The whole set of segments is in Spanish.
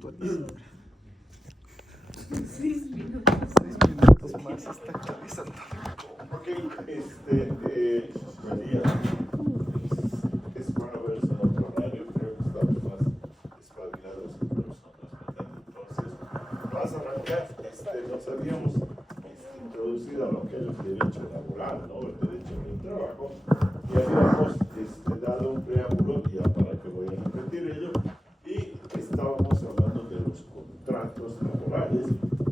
actualizando. 6 minutos. 6 minutos más está actualizando. Ok, María, es bueno verse en otro horario, creo que estamos más espabilados que personas, ¿verdad? Entonces, vas a arrancar, nos habíamos introducido a lo que es el derecho laboral, ¿no? El derecho del trabajo, y habíamos dado un preámbulo, ya para que voy a repetir ello, y estábamos hablando de los contratos laborales,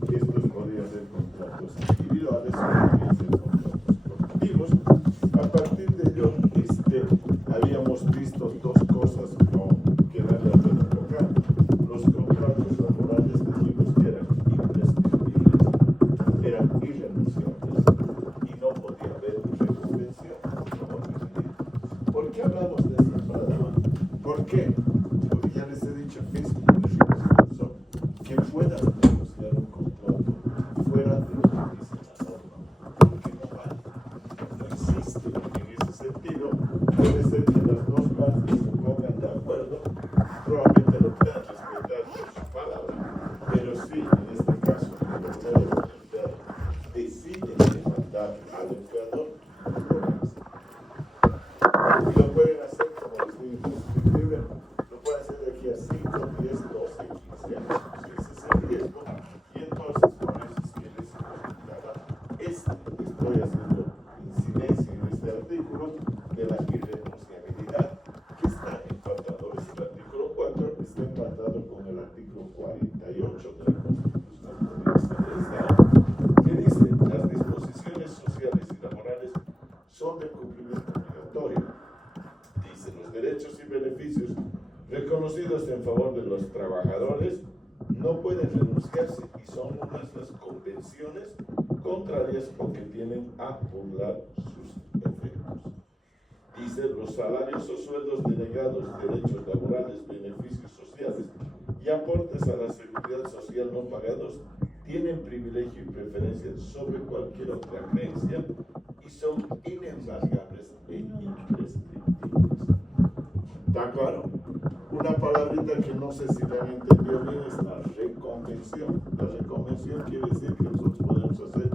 que estos podían ser contratos individuales o podían ser contratos colectivos. A partir de ello, habíamos visto dos cosas que vale la pena tocar. Los contratos laborales dijimos que eran imprescindibles, eran irrenunciables y no podía haber reconvención. ¿Por qué hablamos de esta palabra? ¿Por qué? Porque ya les he dicho, es muy riesgoso que puedas negociar un contrato fuera de lo que dice la norma, porque no vale, no existe. En ese sentido, puede ser que las dos partes se pongan de acuerdo, probablemente lo puedan respetar por su palabra, pero sí, en este caso, el empleado decide demandar al empleador, lo hace. Y lo pueden hacer, como les digo, imprescriptible, lo pueden hacer de aquí a 5, 10, 12, 15 años. Ese es el riesgo. Y entonces, por eso es que les comentaba, estoy haciendo incidencia en este artículo de la irrenunciabilidad, que está empatado, es el artículo 4, está empatado con el artículo 48 de la Constitución Política del Estado, que dice, las disposiciones sociales y laborales son de cumplimiento obligatorio. Dice, los derechos y beneficios reconocidos en favor de los trabajadores no pueden renunciarse y son unas las convenciones contrarias o que tienen a burlar sus efectos. Dice, los salarios o sueldos denegados, derechos laborales, beneficios sociales y aportes a la seguridad social no pagados tienen privilegio y preferencia sobre cualquier otra creencia y son inembargables e imprescriptibles. ¿Está claro? Una palabrita que no sé si la han entendido bien es la reconvención. La reconvención quiere decir que nosotros podemos hacer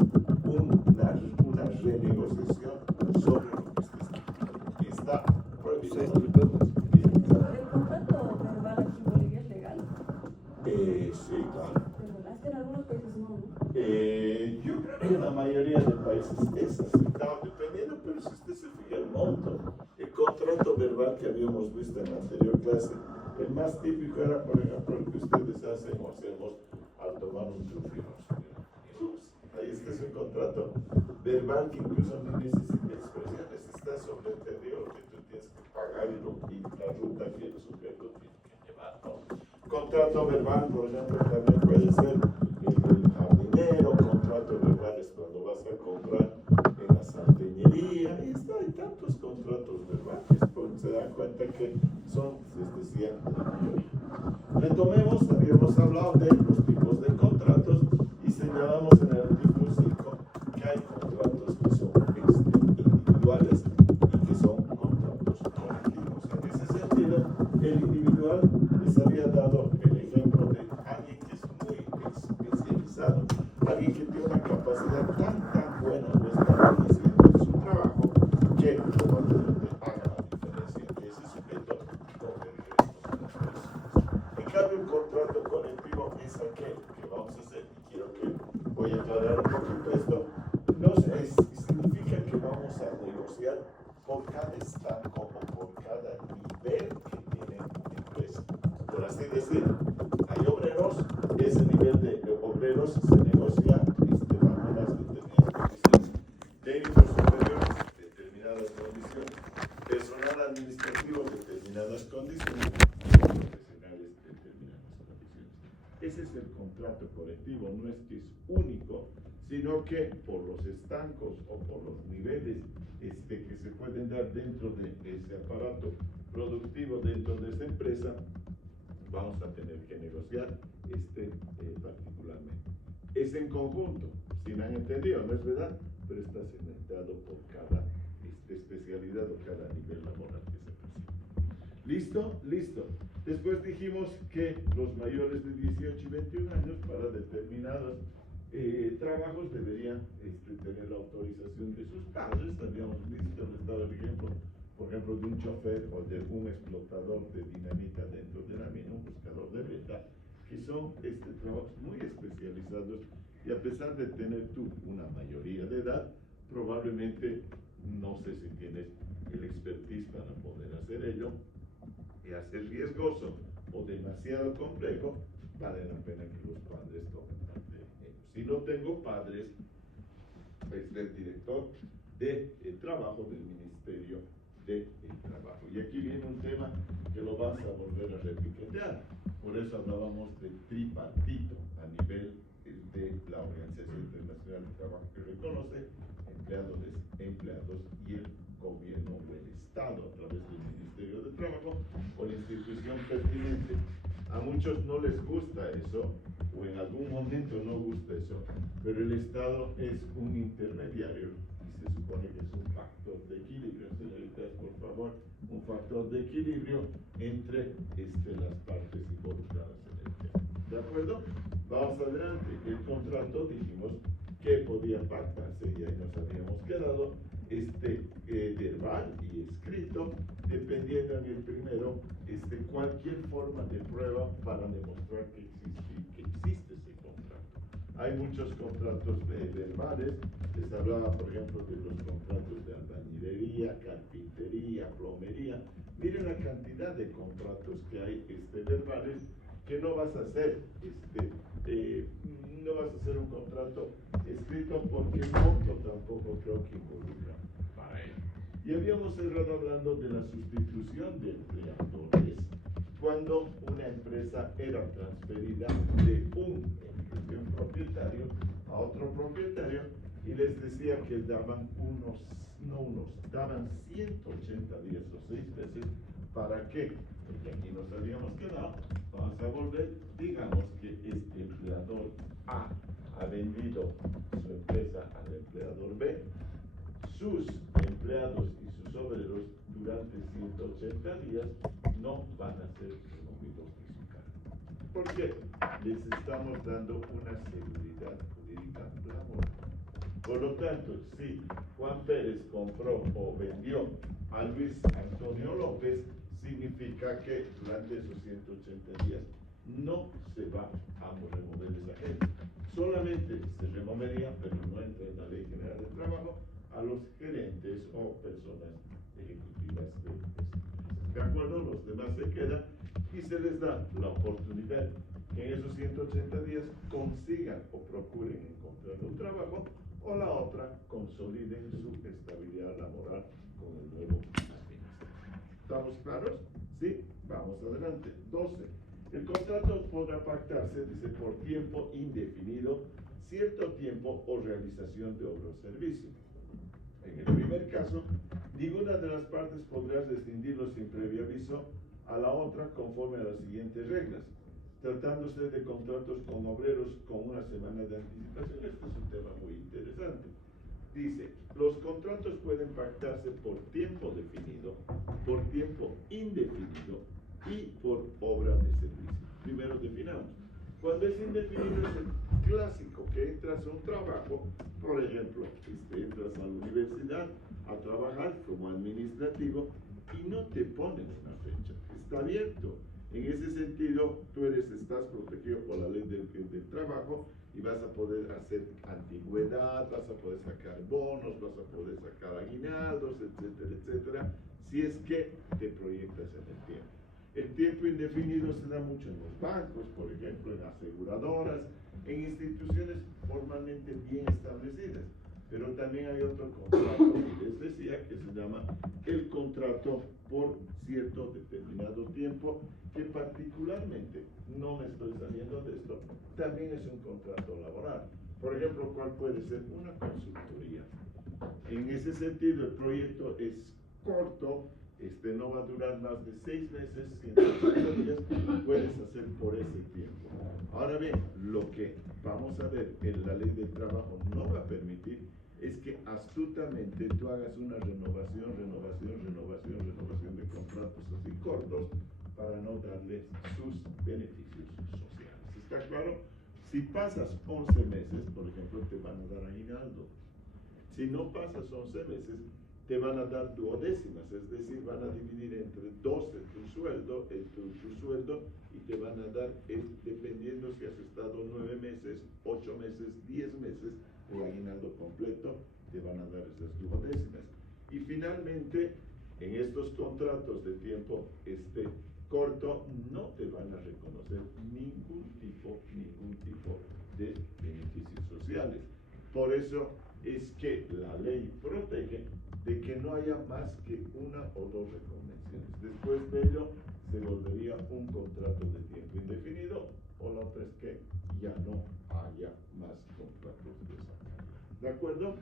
una renegociación sobre lo que está escrito. Y está prohibido. ¿El contrato verbal aquí en Bolivia es legal? Sí, claro. Pero es que en algunos países no, ¿no? Yo creo que en la mayoría de países es aceptado, dependiendo, pero si usted se fija el monto, el contrato verbal que habíamos visto en la anterior clase, el más típico era, por ejemplo, el que ustedes hacen o hacemos al tomar un trufino. Ahí está ese contrato verbal que incluso no necesita expresiones, está sobreentendido lo que tú tienes que pagar y la ruta que el sujeto tiene que llevar, ¿no? Contrato verbal, por ejemplo, también puede ser el jardinero, contrato verbal es cuando vas a comprar en la salteñería, ahí está, hay tantos contratos verbales, porque se dan cuenta que son, les decía, la mayoría. Retomemos, habíamos hablado de los tipos de contratos y señalamos en el artículo 5 que hay contratos que son individuales y que son contratos colectivos. En ese sentido, el individual les había dado el ejemplo de alguien que es muy especializado, alguien que tiene una capacidad tan buena de estar haciendo su trabajo que probablemente haga la diferencia entre ese sujeto con el resto de las personas. En cambio, el contrato colectivo es aquel que vamos a hacer, y quiero que voy a aclarar un poquito esto, significa que vamos a negociar por cada estanco o por cada nivel que tiene una empresa. Por así decir, hay obreros, ese nivel de obreros se negocia bajo unas determinadas condiciones. Técnicos superiores, determinadas condiciones. Personal administrativo, determinadas condiciones. Y profesionales, determinadas condiciones. Ese es el contrato colectivo, no es que es único, sino que por los estancos o por los niveles que se pueden dar dentro de ese aparato productivo, dentro de esa empresa, vamos a tener que negociar particularmente. Es en conjunto, si me han entendido, ¿no es verdad? Pero está segmentado por cada especialidad o cada nivel laboral que se percibe. ¿Listo? Listo. Después dijimos que los mayores de 18 y 21 años para determinados trabajos deberían tener la autorización de sus padres. Habíamos visto, les daba el ejemplo, por ejemplo, de un chofer o de un explotador de dinamita dentro de la mina, un buscador de beta, que son trabajos muy especializados y a pesar de tener tú una mayoría de edad, probablemente no sé si tienes el expertise para poder hacer ello, y hacer riesgoso o demasiado complejo, vale la pena que los padres tomen parte de ello. Si no tengo padres, es el director de trabajo del Ministerio de Trabajo. Y aquí viene un tema que lo vas a volver a repiquetear. Por eso hablábamos de tripartito a nivel de la Organización Internacional de Trabajo, que reconoce empleados y el gobierno o el Estado a través del Ministerio de Trabajo o la institución pertinente. A muchos no les gusta eso, o en algún momento no gusta eso, pero el Estado es un intermediario y se supone que es un factor de equilibrio. Señoritas, por favor, un factor de equilibrio entre las partes involucradas en el tema. ¿De acuerdo? Vamos adelante. El contrato dijimos que podía pactarse y ahí nos habíamos quedado verbal y escrito, dependiendo en el primero cualquier forma de prueba para demostrar que existe ese contrato. Hay muchos contratos verbales. Les hablaba, por ejemplo, de los contratos de albañilería, carpintería, plomería. Miren la cantidad de contratos que hay verbales, que no vas a hacer no vas a hacer un contrato escrito porque el monto tampoco creo que involucra para él. Y habíamos cerrado hablando de la sustitución de empleadores cuando una empresa era transferida de un propietario a otro propietario, y les decía que daban daban 180 días o 6 meses. ¿Para qué? Porque aquí nos habíamos quedado. Vamos a volver. Digamos que este empleador A ha vendido su empresa al empleador B. Sus empleados y sus obreros durante 180 días no van a ser removidos de su cargo. ¿Por qué? Les estamos dando una seguridad jurídica laboral. Por lo tanto, si Juan Pérez compró o vendió a Luis Antonio López, significa que durante esos 180 días no se va a remover esa gente. Solamente se removería, pero no entra en la Ley General de Trabajo, a los gerentes o personas ejecutivas de empresas. ¿De acuerdo? Los demás se quedan y se les da la oportunidad que en esos 180 días consigan o procuren encontrar un trabajo, o la otra, consoliden su estabilidad laboral con el nuevo administrador. ¿Estamos claros? Sí, vamos adelante. 12. El contrato podrá pactarse, dice, por tiempo indefinido, cierto tiempo o realización de obra o servicio. En el primer caso, ninguna de las partes podrá rescindirlo sin previo aviso a la otra conforme a las siguientes reglas. Tratándose de contratos con obreros con una semana de anticipación, este es un tema muy interesante. Dice, los contratos pueden pactarse por tiempo definido, por tiempo indefinido y por obra de servicio. Primero definamos. Cuando es indefinido es el clásico, que entras a un trabajo, por ejemplo, entras a la universidad a trabajar como administrativo y no te ponen una fecha, está abierto. En ese sentido, tú estás protegido por la ley del trabajo y vas a poder hacer antigüedad, vas a poder sacar bonos, vas a poder sacar aguinaldos, etcétera, etcétera, si es que te proyectas en el tiempo. El tiempo indefinido se da mucho en los bancos, por ejemplo, en aseguradoras, en instituciones formalmente bien establecidas. Pero también hay otro contrato que les decía que se llama el contrato por cierto determinado tiempo, que particularmente, no me estoy saliendo de esto, también es un contrato laboral. Por ejemplo, ¿cuál puede ser? Una consultoría. En ese sentido, el proyecto es corto, no va a durar más de 6 meses, 180 días, puedes hacer por ese tiempo. Ahora bien, lo que vamos a ver en la ley del trabajo no va a permitir es que astutamente tú hagas una renovación de contratos así cortos, para no darle sus beneficios sociales. ¿Está claro? Si pasas 11 meses, por ejemplo, te van a dar aguinaldo. Si no pasas 11 meses, te van a dar duodécimas, es decir, van a dividir entre 12 tu sueldo, tu sueldo, y te van a dar, dependiendo si has estado 9 meses, 8 meses, 10 meses, el aguinaldo completo, te van a dar esas duodécimas. Y finalmente, en estos contratos de tiempo corto, no te van a reconocer ningún tipo de beneficios sociales. Por eso es que la ley protege de que no haya más que una o dos reconvenciones. Después de ello, se volvería un contrato de tiempo indefinido, o la otra es que ya no haya más contratos de esa calidad. ¿De acuerdo?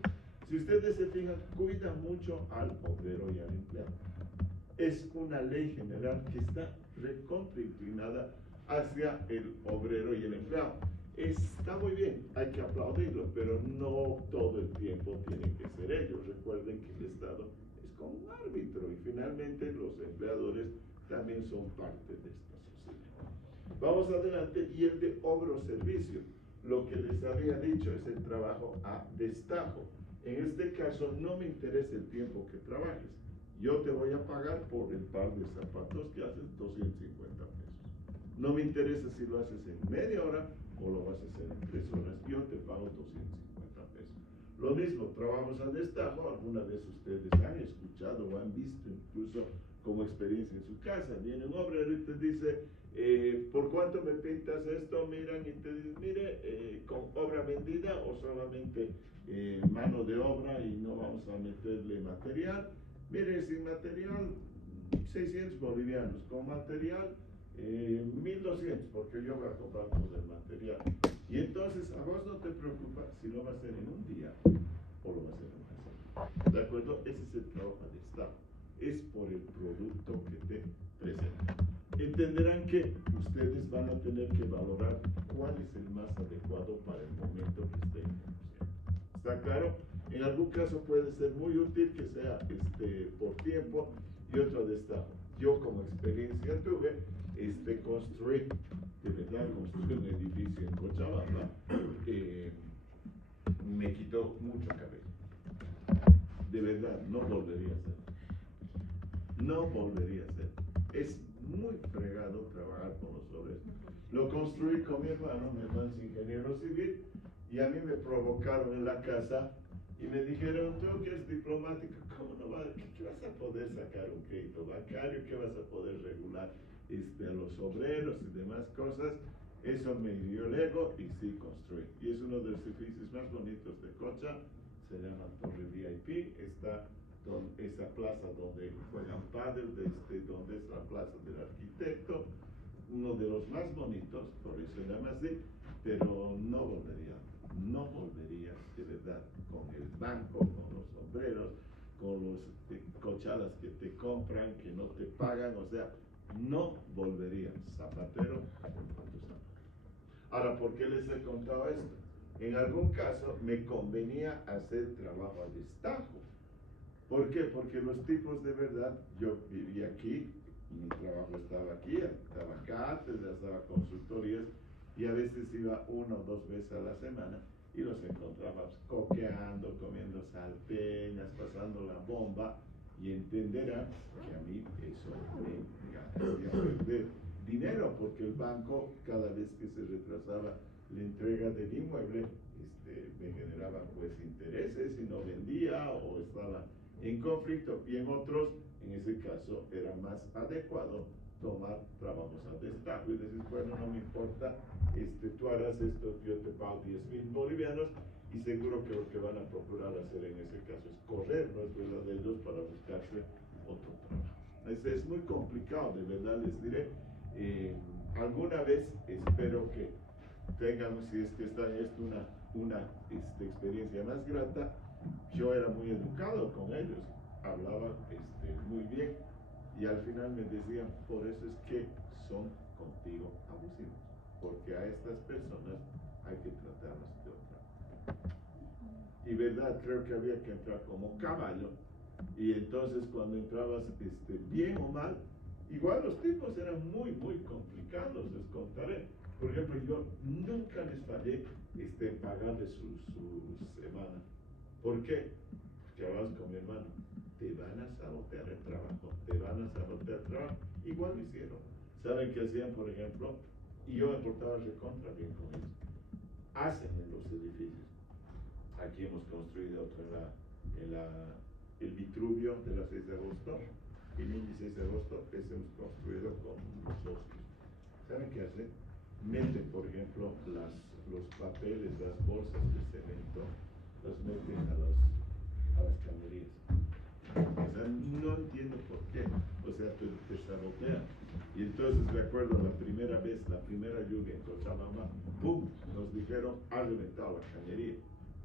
Si ustedes se fijan, cuida mucho al obrero y al empleado. Es una ley general que está recontra inclinada hacia el obrero y el empleado. Está muy bien, hay que aplaudirlo, pero no todo el tiempo tienen que ser ellos. Recuerden que el Estado es como un árbitro y finalmente los empleadores también son parte de esta sociedad. Vamos adelante, y el de obro-servicio. Lo que les había dicho es el trabajo a destajo. En este caso no me interesa el tiempo que trabajes. Yo te voy a pagar por el par de zapatos que haces 250 pesos. No me interesa si lo haces en media hora o lo vas a hacer en 3 horas. Yo te pago 250 pesos. Lo mismo, trabajos a destajo. Alguna vez ustedes han escuchado o han visto incluso como experiencia en su casa. Viene un obrero y te dice, ¿por cuánto me pintas esto? Miran y te dicen, mire, con obra vendida o solamente mano de obra y no vamos a meterle material. Mire, sin material, 600 bolivianos. Con material, 1200, porque yo voy a comprar todo el material. Y entonces, a vos no te preocupa si lo va a hacer en un día o lo va a hacer en una semana. ¿De acuerdo? Ese es el trabajo de Estado. Es por el producto que te presenta. Entenderán que ustedes van a tener que valorar cuál es el más adecuado para el momento que estén negociando. ¿Está claro? En algún caso puede ser muy útil que sea por tiempo y otro de destajo. Yo como experiencia tuve, construí, de verdad construí un edificio en Cochabamba, me quitó mucho cabello. De verdad, no volvería a hacer. No volvería a hacer. Es muy fregado trabajar con los obreros. Lo construí con mi hermano es ingeniero civil, y a mí me provocaron en la casa y me dijeron, tú que eres diplomático, ¿cómo no vas? ¿Qué vas a poder sacar un crédito bancario? ¿Qué vas a poder regular a los obreros y demás cosas? Eso me hirió el ego y sí construí. Y es uno de los edificios más bonitos de Cocha, se llama Torre VIP, está esa plaza donde juegan pádel, donde es la plaza del arquitecto, uno de los más bonitos, por eso se llama así, pero no volvería de verdad con el banco, con los sombreros, con los cochalas que te compran, que no te pagan, o sea, no volvería. Zapatero con tus zapatos. Ahora, ¿por qué les he contado esto? En algún caso me convenía hacer trabajo a destajo. ¿Por qué? Porque los tipos de verdad, yo vivía aquí, mi trabajo estaba aquí, estaba cátedras, estaba consultorías, y a veces iba 1 o 2 veces a la semana y los encontraba coqueando, comiendo salteñas, pasando la bomba, y entenderán que a mí eso me hacía perder dinero, porque el banco, cada vez que se retrasaba la entrega del inmueble, me generaba pues intereses y no vendía o estaba en conflicto, y en otros, en ese caso, era más adecuado tomar trabajos a destajo y decir, bueno, no me importa, tú harás esto, yo te pago 10,000 bolivianos, y seguro que lo que van a procurar hacer en ese caso es correr, no es verdad, de ellos para buscarse otro trabajo. Es muy complicado, de verdad les diré. Alguna vez espero que tengan, si es que está esto una experiencia más grata. Yo era muy educado con ellos, hablaba muy bien, y al final me decían, por eso es que son contigo abusivos, porque a estas personas hay que tratarlas de otra manera. Y verdad, creo que había que entrar como caballo, y entonces cuando entrabas bien o mal, Igual los tipos eran muy, muy complicados, les contaré. Por ejemplo, yo nunca les fallé pagarles su semana. ¿Por qué? Porque hablamos con mi hermano, te van a sabotear el trabajo, te van a sabotear el trabajo. Igual lo hicieron. ¿Saben qué hacían, por ejemplo? Y yo me portaba recontra bien con ellos. Hacen en los edificios. Aquí hemos construido otro el Vitruvio de la 6 de agosto. El 16 de agosto, ese hemos construido con los socios. ¿Saben qué hacen? Meten, por ejemplo, los papeles, las bolsas de cemento, los meten a las cañerías. O sea, no entiendo por qué. O sea, te sabotean. Y entonces, de acuerdo a la primera vez, la primera lluvia en Cochabamba, ¡pum! Nos dijeron, ha reventado la cañería.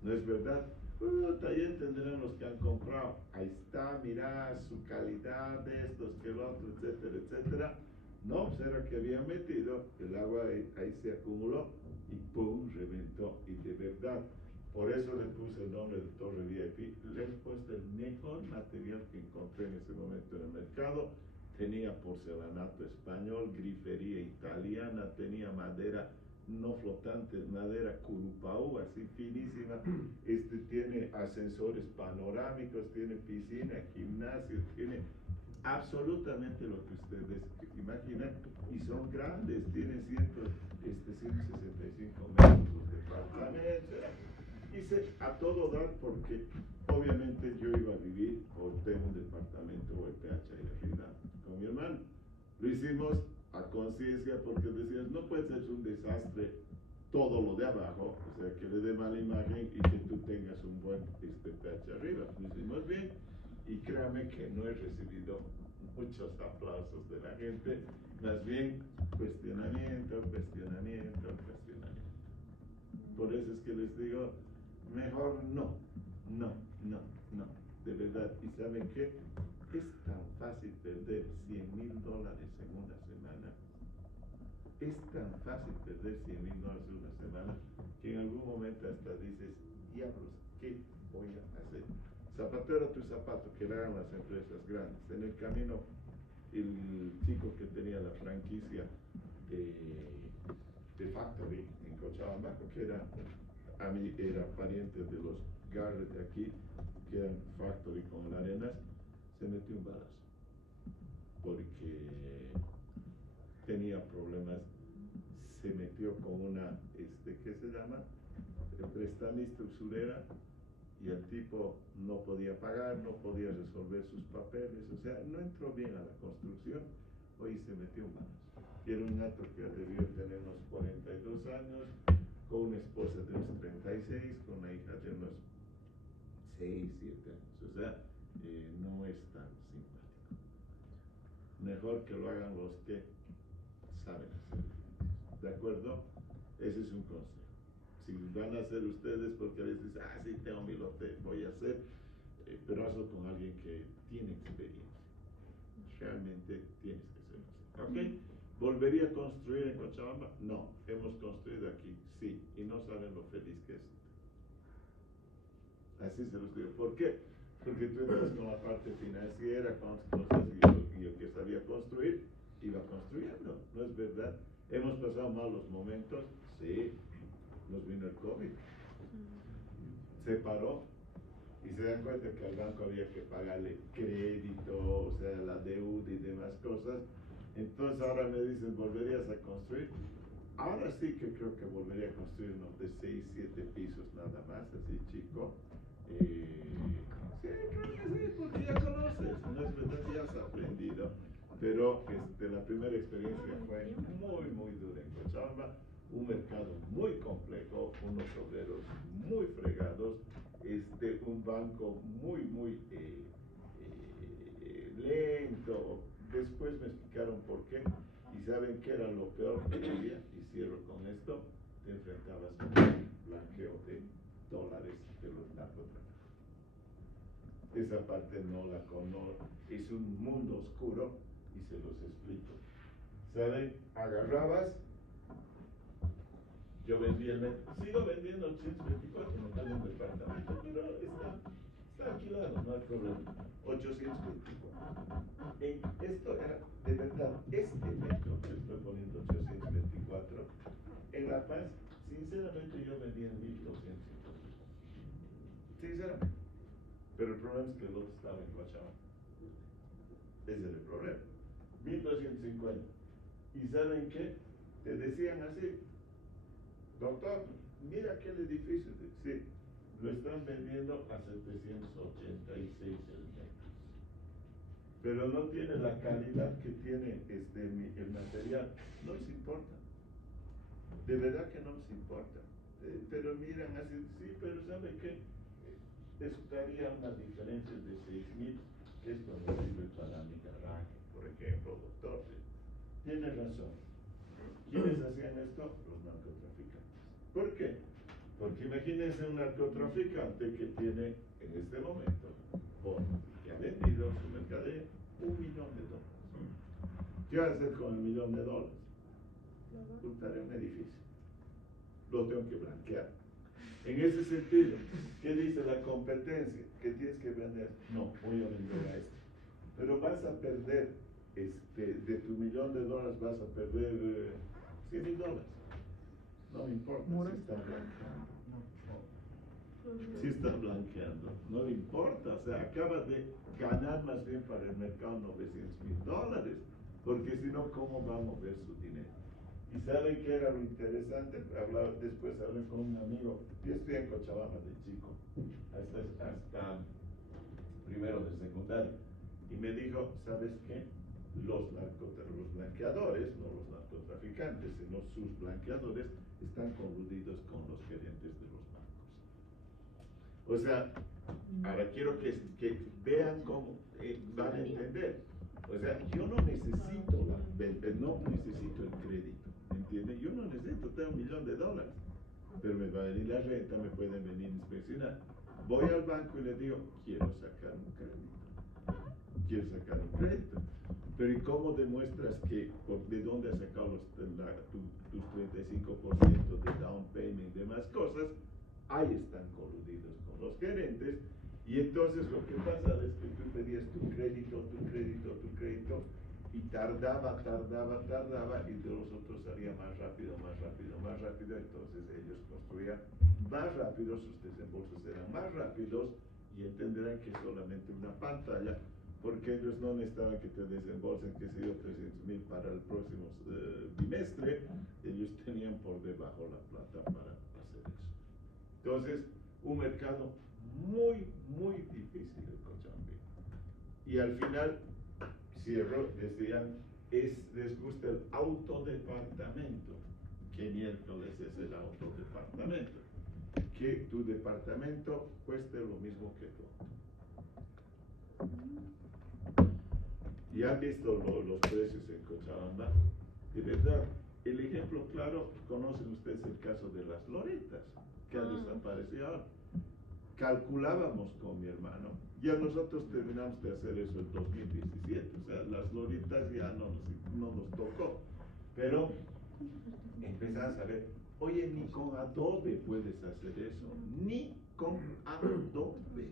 ¿No es verdad? Puta, ya entenderán los que han comprado. Ahí está, mirá su calidad de estos, que el otro, etcétera, etcétera. No, pues era que había metido, el agua ahí se acumuló y ¡pum! Reventó. Y de verdad, por eso le puse el nombre de Torre VIP. Le he puesto el mejor material que encontré en ese momento en el mercado. Tenía porcelanato español, grifería italiana, tenía madera no flotante, madera curupau, así finísima. Tiene ascensores panorámicos, tiene piscina, gimnasio, tiene absolutamente lo que ustedes imaginan, y son grandes, tienen 165 metros los departamentos. Hice a todo dar porque obviamente yo iba a vivir o tengo un departamento o el PH y la final con mi hermano. Lo hicimos a conciencia porque decías, no puede ser un desastre todo lo de abajo, o sea, que le dé mala imagen y que tú tengas un buen PH arriba. Lo hicimos bien y créame que no he recibido muchos aplausos de la gente, más bien cuestionamiento. Por eso es que les digo, mejor no, de verdad. ¿Y saben qué? Es tan fácil perder $100,000 en una semana. Es tan fácil perder $100,000 en una semana que en algún momento hasta dices, diablos, ¿qué voy a hacer? Zapatero a tu zapato, que le hagan las empresas grandes. En el camino, el chico que tenía la franquicia de Factory en Cochabamba, que era pariente de los Garrett de aquí, que eran Factory con Arenas, se metió un balazo porque tenía problemas. Se metió con una, ¿qué se llama? Prestamista usurera, y el tipo no podía pagar, no podía resolver sus papeles, o sea, no entró bien a la construcción. Hoy se metió un balazo. Y era un nato que debió tener unos 42 años, con una esposa de unos 36, con una hija de unos 6, 7 años. O sea, no es tan simpático. Mejor que lo hagan los que saben hacer. ¿De acuerdo? Ese es un consejo. Si van a hacer ustedes, porque a veces dicen, sí, tengo mi lote, voy a hacer, pero hazlo con alguien que tiene experiencia. Realmente tienes que ser así. ¿Ok? ¿Volvería a construir en Cochabamba? No, hemos construido aquí, sí, y no saben lo feliz que es. Así se los digo. ¿Por qué? Porque tú entras con la parte financiera, con cosas, y el que sabía construir, iba construyendo, ¿no es verdad? Hemos pasado malos momentos, sí, nos vino el COVID, se paró, y se dan cuenta que al banco había que pagarle crédito, o sea, la deuda y demás cosas. Entonces ahora me dicen, ¿volverías a construir? Ahora sí que creo que volvería a construir unos de 6, 7 pisos nada más, así chico. Sí, creo que sí, porque ya conoces, no es verdad, ya has aprendido. Pero la primera experiencia fue muy, muy dura en Cochabamba, un mercado muy complejo, unos obreros muy fregados, un banco muy, muy lento. Después me explicaron por qué, y saben qué era lo peor que había, y cierro con esto, te enfrentabas con un blanqueo de dólares de los narcotraficantes. Esa parte no la conozco, es un mundo oscuro, y se los explico. ¿Saben? Agarrabas, yo vendía sigo vendiendo 824, me dan un departamento, pero está Está alquilado, no hay problema. 824. Esto era, de verdad, este metro que estoy poniendo 824, en La Paz, sinceramente yo vendía en 1250. Sinceramente. Pero el problema es que el otro estaba en Cochabamba. Ese es el problema. 1250. ¿Y saben qué? Te decían así, doctor, mira aquel edificio. Sí, lo están vendiendo a 786 el metro. Pero no tiene la calidad que tiene el material. No les importa. De verdad que no les importa. Pero miran así, sí, pero ¿sabe qué? Eso daría una diferencia de 6.000, que esto no sirve para mi garaje, por ejemplo, doctor. Tiene razón. ¿Quiénes hacían esto? Los narcotraficantes. ¿Por qué? Porque imagínense un narcotraficante que tiene en este momento, que ha vendido su mercadería, $1 millón. ¿Qué va a hacer con $1 millón? Juntaré un edificio. Lo tengo que blanquear. En ese sentido, ¿qué dice la competencia? ¿Qué tienes que vender? No, voy a vender a este. Pero vas a perder, de tu $1 millón vas a perder $100.000. No me importa si está blanqueando. Si está blanqueando, no le importa. O sea, acaba de ganar más bien para el mercado $900.000. Porque si no, ¿cómo va a mover su dinero? ¿Y saben qué era lo interesante? Después hablé con un amigo. Yo estoy en Cochabamba de chico, hasta primero de secundaria. Y me dijo, ¿sabes qué? Los blanqueadores, no los narcotraficantes, sino sus blanqueadores, están coludidos con los gerentes de los bancos. O sea, ahora quiero que vean cómo van a entender. O sea, yo no necesito el crédito, ¿entienden? Yo no necesito tener $1 millón, pero me va a venir la renta, me pueden venir a inspeccionar. Voy al banco y le digo, quiero sacar un crédito. Pero ¿y cómo demuestras de dónde has sacado tus 35% de down payment y demás cosas? Ahí están coludidos con los gerentes. Y entonces lo que pasa es que tú pedías tu crédito, y tardaba, y de los otros salía más rápido, entonces ellos construían más rápido, sus desembolsos eran más rápidos, y entenderán que es solamente una pantalla, porque ellos no necesitaban que te desembolsen, qué sé yo, 300.000 para el próximo bimestre, ellos tenían por debajo la plata para hacer eso. Entonces, un mercado muy, muy difícil el Cochabamba. Y al final, cierro, decían, les gusta el autodepartamento. ¿Qué miércoles es el autodepartamento? Que tu departamento cueste lo mismo que tu auto. ¿Y han visto los precios en Cochabamba? De verdad, el ejemplo claro, conocen ustedes el caso de las Loretas, que ha desaparecido ahora. Calculábamos con mi hermano, ya nosotros terminamos de hacer eso en 2017, o sea, las Loretas ya no nos tocó, pero empezamos a ver, oye, ni con Adobe puedes hacer eso, ni con Adobe.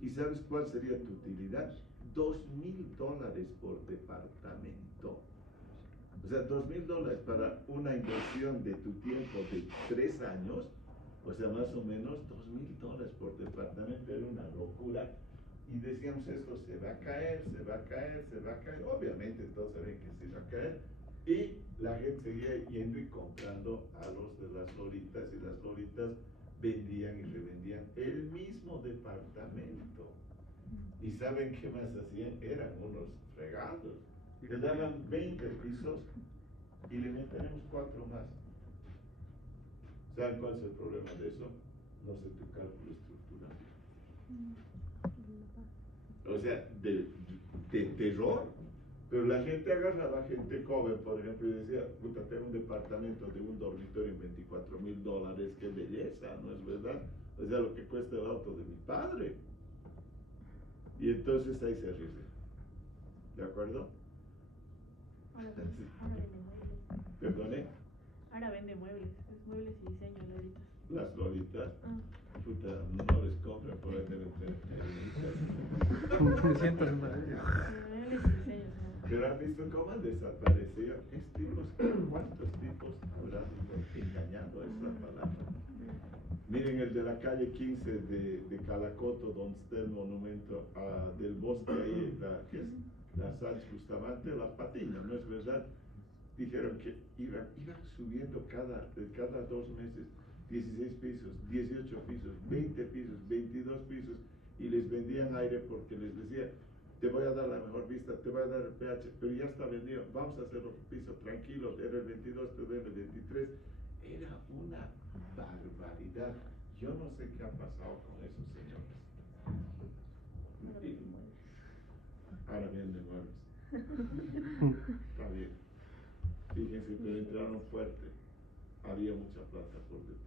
¿Y sabes cuál sería tu utilidad? $2.000 por departamento. O sea, $2.000 para una inversión de tu tiempo de 3 años, o sea, más o menos $2.000 por departamento, era una locura. Y decíamos, esto se va a caer. Obviamente, todos saben que se iba a caer. Y la gente seguía yendo y comprando a los de las Loritas, y las Loritas vendían y revendían el mismo departamento. ¿Y saben qué más hacían? Eran unos fregados. Le daban 20 pisos y le meteremos 4 más. ¿Saben cuál es el problema de eso? No sé tu cálculo estructural. O sea, de terror. Pero la gente agarraba, gente joven, por ejemplo, y decía, puta, tengo un departamento de un dormitorio en $24.000, qué belleza, ¿no es verdad? O sea, lo que cuesta el auto de mi padre. Y entonces ahí se ríe. ¿De acuerdo? Ahora vende muebles. ¿Perdone? Ahora vende muebles, es muebles y diseño, Loritas. Las lolitas, puta, no les compran por ahí deben tener. Me siento en una de ellas. Pero han visto cómo han desaparecido. ¿Cuántos tipos habrán engañado? Es la palabra. Miren el de la calle 15 de Calacoto, donde está el monumento del bosque ahí, ¿qué es? La Sánchez Bustamante, las Patiñas, ¿no es verdad? Dijeron que iban subiendo cada 2 meses 16 pisos, 18 pisos, 20 pisos, 22 pisos y les vendían aire porque les decía, te voy a dar la mejor vista, te voy a dar el pH, pero ya está vendido, vamos a hacer otro piso, tranquilo, era el 22, te doy el 23. Era una barbaridad. Yo no sé qué ha pasado con esos señores. Ahora vienen muebles. Está bien. Fíjense, pero entraron fuerte. Había mucha plata por detrás.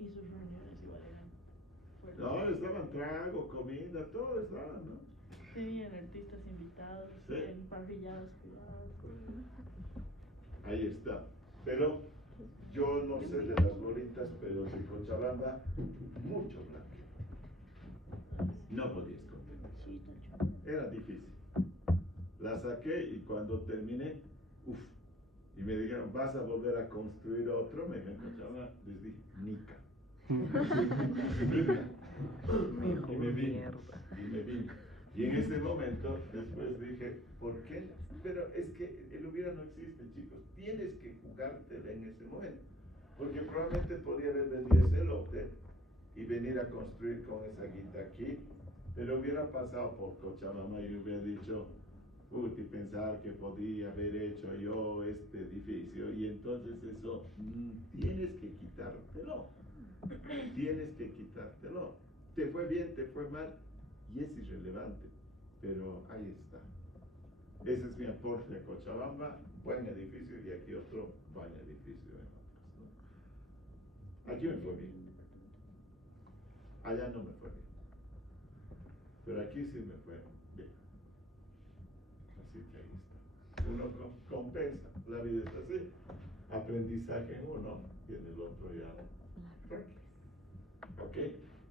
Y sus reuniones igual eran fuertes. No, estaban trago, comida, todo estaba, ¿no? Tenían artistas invitados, Sí. en parrilladas privadas. Ahí está. Pero yo no sé de las bolitas, pero de Cochabamba, mucho blanco. No podía esconder. Era difícil. La saqué y cuando terminé, y me dijeron, ¿vas a volver a construir otro? Me encontraba, les dije, Nica. Nica. Y me vine. Y en ese momento, después dije, ¿por qué? Pero es que el hubiera no existe, chicos. Tienes que jugártela en ese momento. Porque probablemente podía haber vendido ese lote y venir a construir con esa guita aquí. Pero hubiera pasado por Cochabamba y hubiera dicho, y pensar que podía haber hecho yo este edificio. Y entonces eso, tienes que quitártelo. Tienes que quitártelo. Te fue bien, te fue mal. Y es irrelevante, pero ahí está. Ese es mi aporte a Cochabamba, buen edificio, y aquí otro buen edificio en otros, ¿no? Aquí me fue bien. Allá no me fue bien. Pero aquí sí me fue bien. Así que ahí está. Uno compensa, la vida es así. Aprendizaje en uno y en el otro ya. ¿Ok?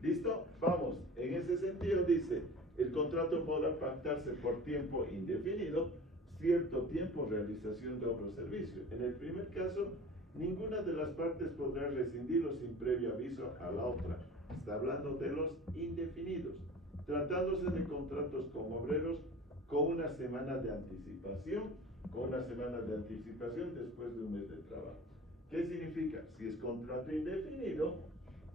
¿Listo? Vamos. En ese sentido dice, el contrato podrá pactarse por tiempo indefinido, cierto tiempo realización de obra o servicio. En el primer caso, ninguna de las partes podrá rescindirlo sin previo aviso a la otra. Está hablando de los indefinidos. Tratándose de contratos con obreros con una semana de anticipación, después de un mes de trabajo. ¿Qué significa? Si es contrato indefinido,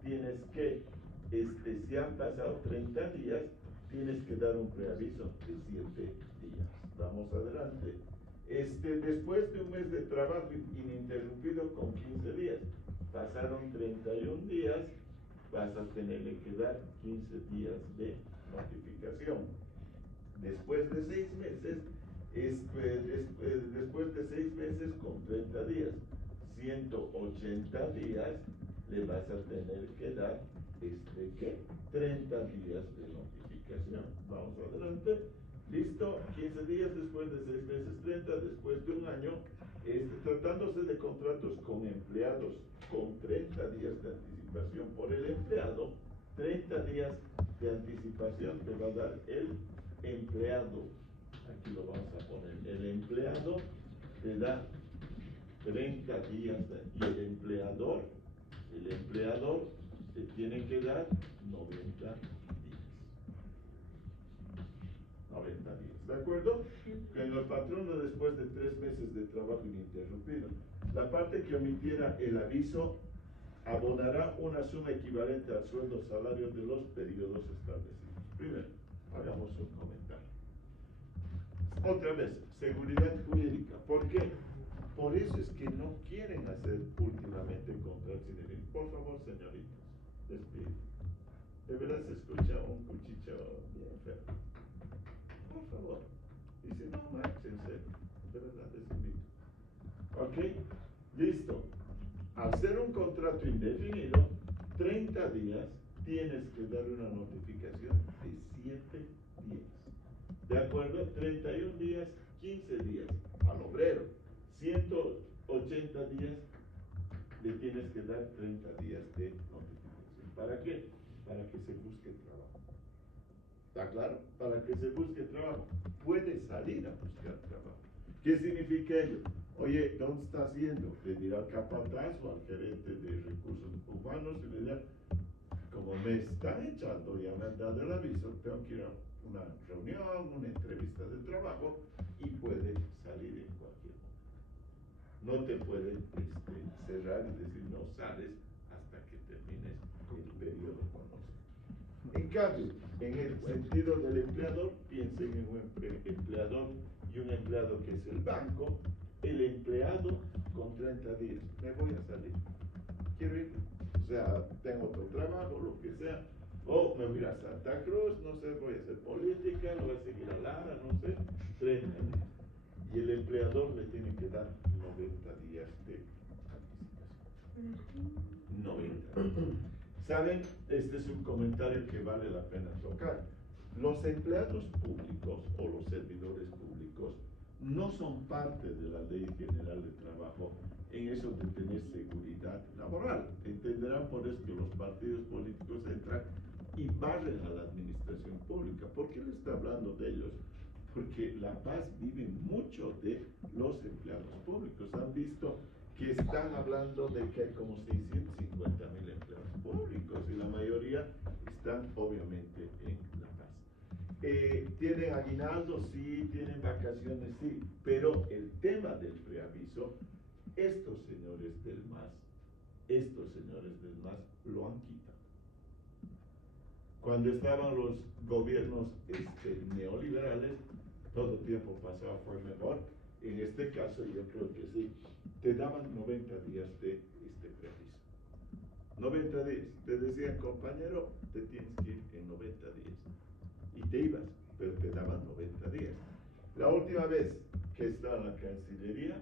tienes que, si han pasado 30 días, tienes que dar un preaviso de 7 días. Vamos adelante. Después de un mes de trabajo ininterrumpido con 15 días, pasaron 31 días, vas a tenerle que dar 15 días de notificación. Después de 6 meses, después de 6 meses con 30 días, 180 días, le vas a tener que dar, ¿qué? 30 días de notificación. Vamos adelante. Listo, 15 días después de 6 meses, 30, después de un año, tratándose de contratos con empleados con 30 días de anticipación por el empleado, 30 días de anticipación te va a dar el empleado. Aquí lo vamos a poner. El empleado te da 30 días y el empleador te tiene que dar 90 días. 90 días, ¿de acuerdo? En el patrono después de 3 meses de trabajo ininterrumpido. La parte que omitiera el aviso abonará una suma equivalente al sueldo salario de los periodos establecidos. Primero, hagamos un comentario. Otra vez, seguridad jurídica. ¿Por qué? Por eso es que no quieren hacer últimamente contratos indefinidos. Por favor, señoritas, les pido. De verdad se escucha un cuchicheo bien feo. Por favor. Y si no, márchense. De verdad, les invito. ¿Ok? Listo. Al ser un contrato indefinido, 30 días, tienes que dar una notificación de 7 días. ¿De acuerdo? 31 días, 15 días al obrero. 180 días le tienes que dar 30 días de notificación. ¿Para qué? Para que se busque trabajo. ¿Está claro? Para que se busque trabajo. Puede salir a buscar trabajo. ¿Qué significa ello? Oye, ¿dónde estás yendo? Le dirá al capataz o al gerente de recursos humanos y le dirá, como me están echando, ya me han dado el aviso, tengo que ir a una reunión, una entrevista de trabajo y puede salir en cualquier momento. No te pueden cerrar y decir no sales hasta que termines el periodo con nosotros. En cambio, en el sentido del empleador, piensen en un empleador y un empleado que es el banco, el empleado con 30 días, me voy a salir, quiero ir, o sea, tengo otro trabajo, lo que sea, o me voy a ir a Santa Cruz, no sé, voy a hacer política, lo voy a seguir a Lara, no sé, 30 días. Y el empleador le tiene que dar 90 días de anticipación. 90. ¿Saben? Este es un comentario que vale la pena tocar. Los empleados públicos o los servidores públicos no son parte de la Ley General de Trabajo en eso de tener seguridad laboral. Entenderán por eso que los partidos políticos entran y barren a la administración pública. ¿Por qué le está hablando de ellos? Porque La Paz vive mucho de los empleados públicos. Han visto que están hablando de que hay como 650,000 empleados públicos y la mayoría están obviamente en La Paz. ¿Tienen aguinaldo? Sí. ¿Tienen vacaciones? Sí. Pero el tema del preaviso, estos señores del MAS lo han quitado. Cuando estaban los gobiernos neoliberales, todo tiempo pasado fue mejor. En este caso yo creo que sí. Te daban 90 días de preaviso. 90 días. Te decían, compañero, te tienes que ir en 90 días. Y te ibas, pero te daban 90 días. La última vez que estaba en la Cancillería,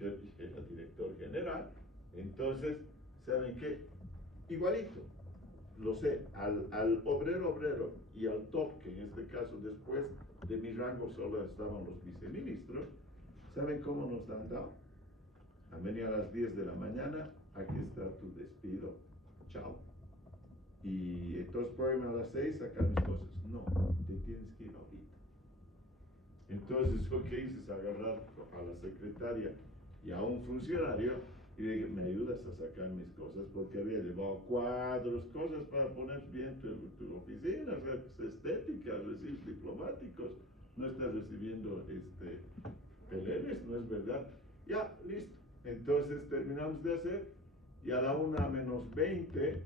yo era director general, entonces, ¿saben qué? Igualito. Lo sé, al obrero y al top, que en este caso después de mi rango solo estaban los viceministros, ¿saben cómo nos han dado? A venir a las 10 de la mañana, aquí está tu despido, chao. Y entonces pueden a las 6 sacar mis cosas. No, te tienes que ir ahorita. Entonces, lo que hice es agarrar a la secretaria y a un funcionario y le dije, ¿me ayudas a sacar mis cosas? Porque había llevado cuadros, cosas para poner bien tu oficina, estética, recibos diplomáticos. No estás recibiendo peleles, no es verdad. Ya, listo. Entonces terminamos de hacer y a la 1:20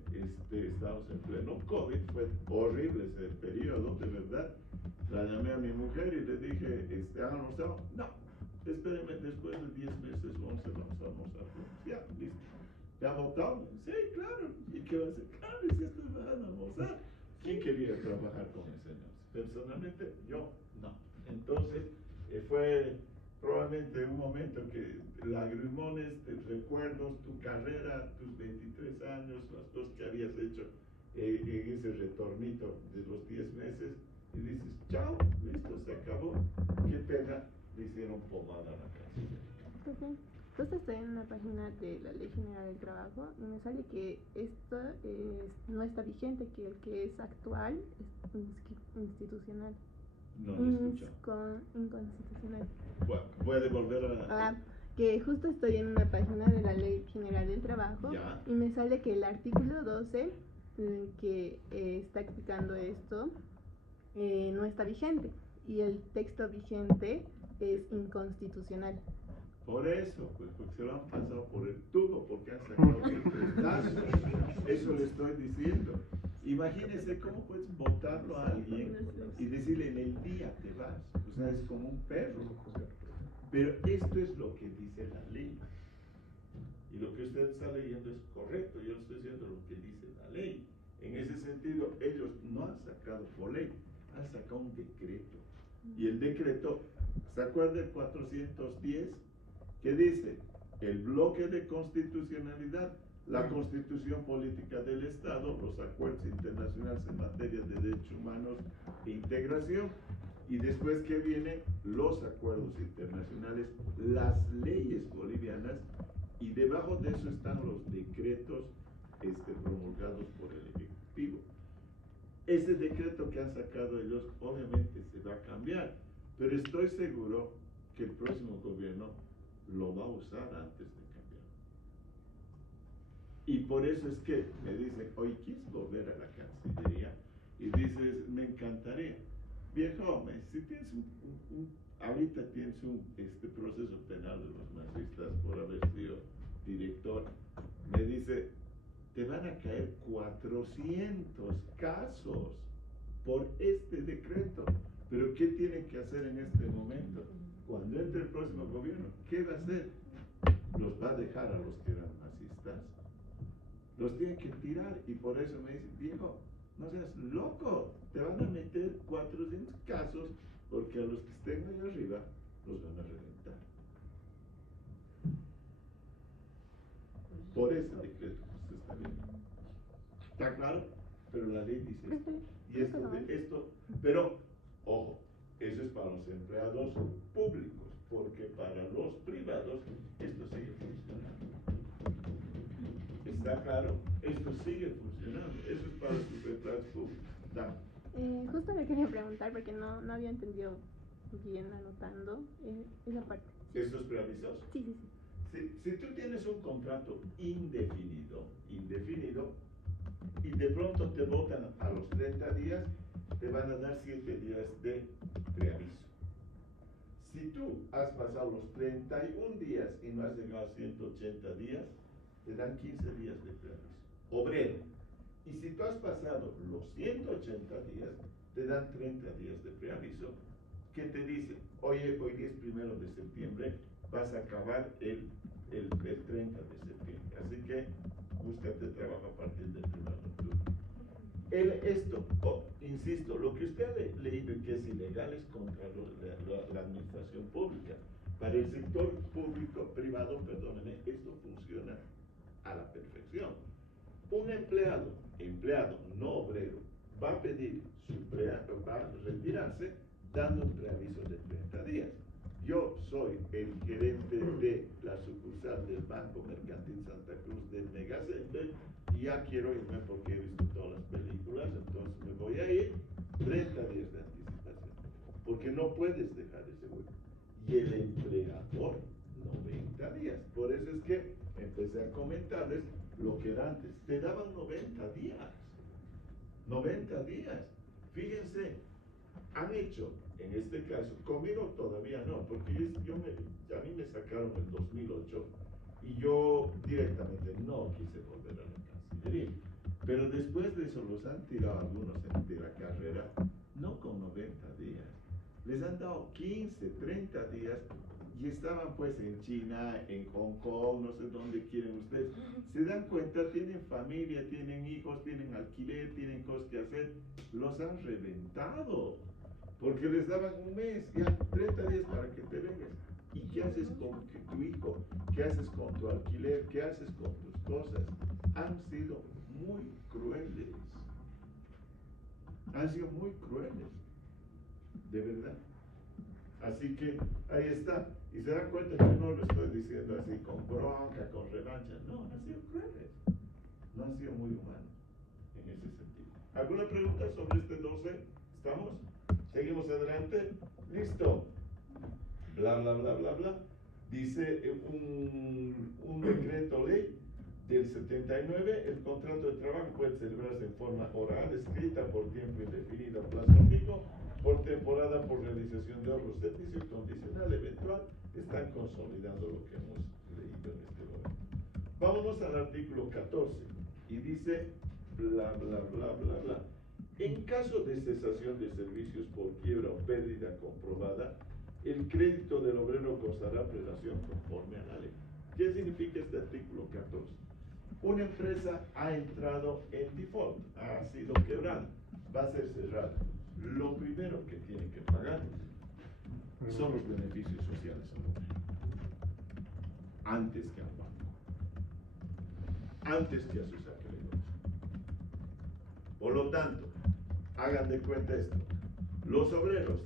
estábamos en pleno COVID, fue horrible ese periodo, de verdad. La llamé a mi mujer y le dije, ¿han almorzado? No, espérenme, después de 10 meses, 11, vamos a almorzar. Ya, listo. ¿Ya votaron? Sí, claro. ¿Y qué va a hacer? Claro, si estos van a almorzar. ¿Quién quería trabajar con el señor? Personalmente, yo no. Entonces, fue probablemente un momento que lagrimones, recuerdos, tu carrera, tus 23 años, las cosas que habías hecho en ese retornito de los 10 meses, y dices, chao, listo, se acabó. Qué pena, le hicieron pomada a la canción. Justo estoy en una página de la Ley General del Trabajo y me sale que esto no está vigente, que el que es actual es institucional. No lo escucho. Inconstitucional. Puede volver a... Que justo estoy en una página de la Ley General del Trabajo Ya. y me sale que el artículo 12 que está explicando esto no está vigente y el texto vigente es inconstitucional. Por eso, pues porque se lo han pasado por el tubo, porque han sacado el pedazo. Eso le estoy diciendo. Imagínense cómo puedes botarlo a alguien y decirle en el día te vas. O sea, es como un perro. Pero esto es lo que dice la ley. Y lo que usted está leyendo es correcto. Yo estoy diciendo lo que dice la ley. En ese sentido, ellos no han sacado por ley, han sacado un decreto. Y el decreto, ¿se acuerda el 410? Que dice, el bloque de constitucionalidad, la constitución política del Estado, los acuerdos internacionales en materia de derechos humanos e integración, y después que vienen los acuerdos internacionales, las leyes bolivianas Y debajo de eso están los decretos promulgados por el Ejecutivo. Ese decreto que han sacado ellos obviamente se va a cambiar, pero estoy seguro que el próximo gobierno lo va a usar antes de cambiar. Y por eso es que me dicen, oye, ¿quieres volver a la Cancillería? Y dices, me encantaría. Viejo, si tienes ahorita tienes un proceso penal de los nazistas por haber sido director, me dice, te van a caer 400 casos por este decreto. Pero ¿qué tienen que hacer en este momento? Cuando entre el próximo gobierno, ¿qué va a hacer? ¿Los va a dejar a los que eran nazistas? Los tienen que tirar, y por eso me dicen, viejo, no seas loco, te van a meter 400 casos porque a los que estén allá arriba los van a reventar. Por ese decreto que usted está viendo. ¿Está claro? Pero la ley dice esto. Y esto, pero, ojo, eso es para los empleados públicos, porque para los privados esto sigue funcionando. ¿Está claro? Esto sigue funcionando. Eso es para los empleados públicos. Justo le quería preguntar porque no había entendido bien anotando esa parte. ¿Estos preavisos? Sí. Si tú tienes un contrato indefinido, y de pronto te votan a los 30 días, te van a dar 7 días de preaviso. Si tú has pasado los 31 días y no has llegado a 180 días, te dan 15 días de preaviso. Obrero. Y si tú has pasado los 180 días, te dan 30 días de preaviso, que te dicen, oye, hoy es 1 de septiembre, vas a acabar el 30 de septiembre. Así que búscate trabajo a partir del 1 de octubre. Insisto, lo que usted ha leído y que es ilegal es contra la administración pública. Para el sector privado, perdónenme, esto funciona a la perfección. Un empleado, no obrero, va a pedir va a retirarse dando un preaviso de 30 días. Yo soy el gerente de la sucursal del Banco Mercantil Santa Cruz del Megacenter y ya quiero irme porque he visto todas las películas, entonces me voy a ir 30 días de anticipación, porque no puedes dejar ese hueco. Y el empleador, 90 días. Por eso es que empecé a comentarles lo que era antes. Te daban 90 días. 90 días. Fíjense, han hecho, en este caso, conmigo todavía no, porque a mí me sacaron en 2008 y yo directamente no quise volver a la Cancillería. Pero después de eso los han tirado algunos de la carrera, no con 90 días. Les han dado 15, 30 días y estaban pues en China, en Hong Kong, no sé dónde quieren ustedes. Se dan cuenta, tienen familia, tienen hijos, tienen alquiler, tienen cosas que hacer. Los han reventado. Porque les daban un mes, ya 30 días para que te vengas. ¿Y qué haces con tu hijo? ¿Qué haces con tu alquiler? ¿Qué haces con tus cosas? Han sido muy crueles. Han sido muy crueles. De verdad. Así que ahí está. Y se dan cuenta que no lo estoy diciendo así con bronca, con revancha. No, han sido crueles. No han sido muy humanos en ese sentido. ¿Alguna pregunta sobre este 12? ¿Estamos? Seguimos adelante. Listo. Bla, bla, bla, bla, bla. Dice un decreto ley del 79, el contrato de trabajo puede celebrarse en forma oral, escrita, por tiempo indefinido, plazo fijo, por temporada, por realización de ahorros, servicio condicional, eventual. Están consolidando lo que hemos leído en este momento. Vámonos al artículo 14 y dice bla, bla, bla, bla, bla. En caso de cesación de servicios por quiebra o pérdida comprobada, el crédito del obrero gozará prelación conforme a la ley. ¿Qué significa este artículo 14? Una empresa ha entrado en default, ha sido quebrada, va a ser cerrada. Lo primero que tiene que pagar son los beneficios sociales al obrero, antes que al banco, antes que a sus acreedores. Por lo tanto, hagan de cuenta esto. Los obreros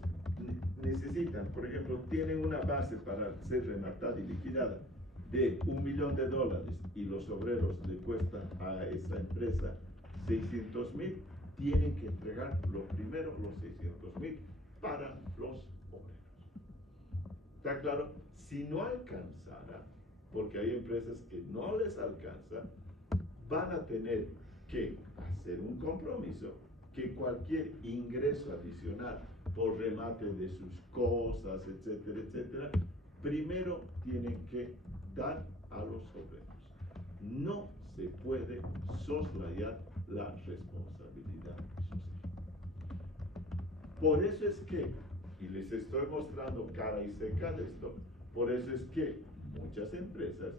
necesitan, por ejemplo, tienen una base para ser rematada y liquidada de $1.000.000 y los obreros le cuestan a esa empresa 600,000, tienen que entregar lo primero los 600,000 para los obreros. ¿Está claro? Si no alcanzara, porque hay empresas que no les alcanza, van a tener que hacer un compromiso que cualquier ingreso adicional por remate de sus cosas, etcétera, etcétera, primero tienen que dar a los obreros. No se puede soslayar la responsabilidad social. Por eso es que, y les estoy mostrando cara y seca de esto, por eso es que muchas empresas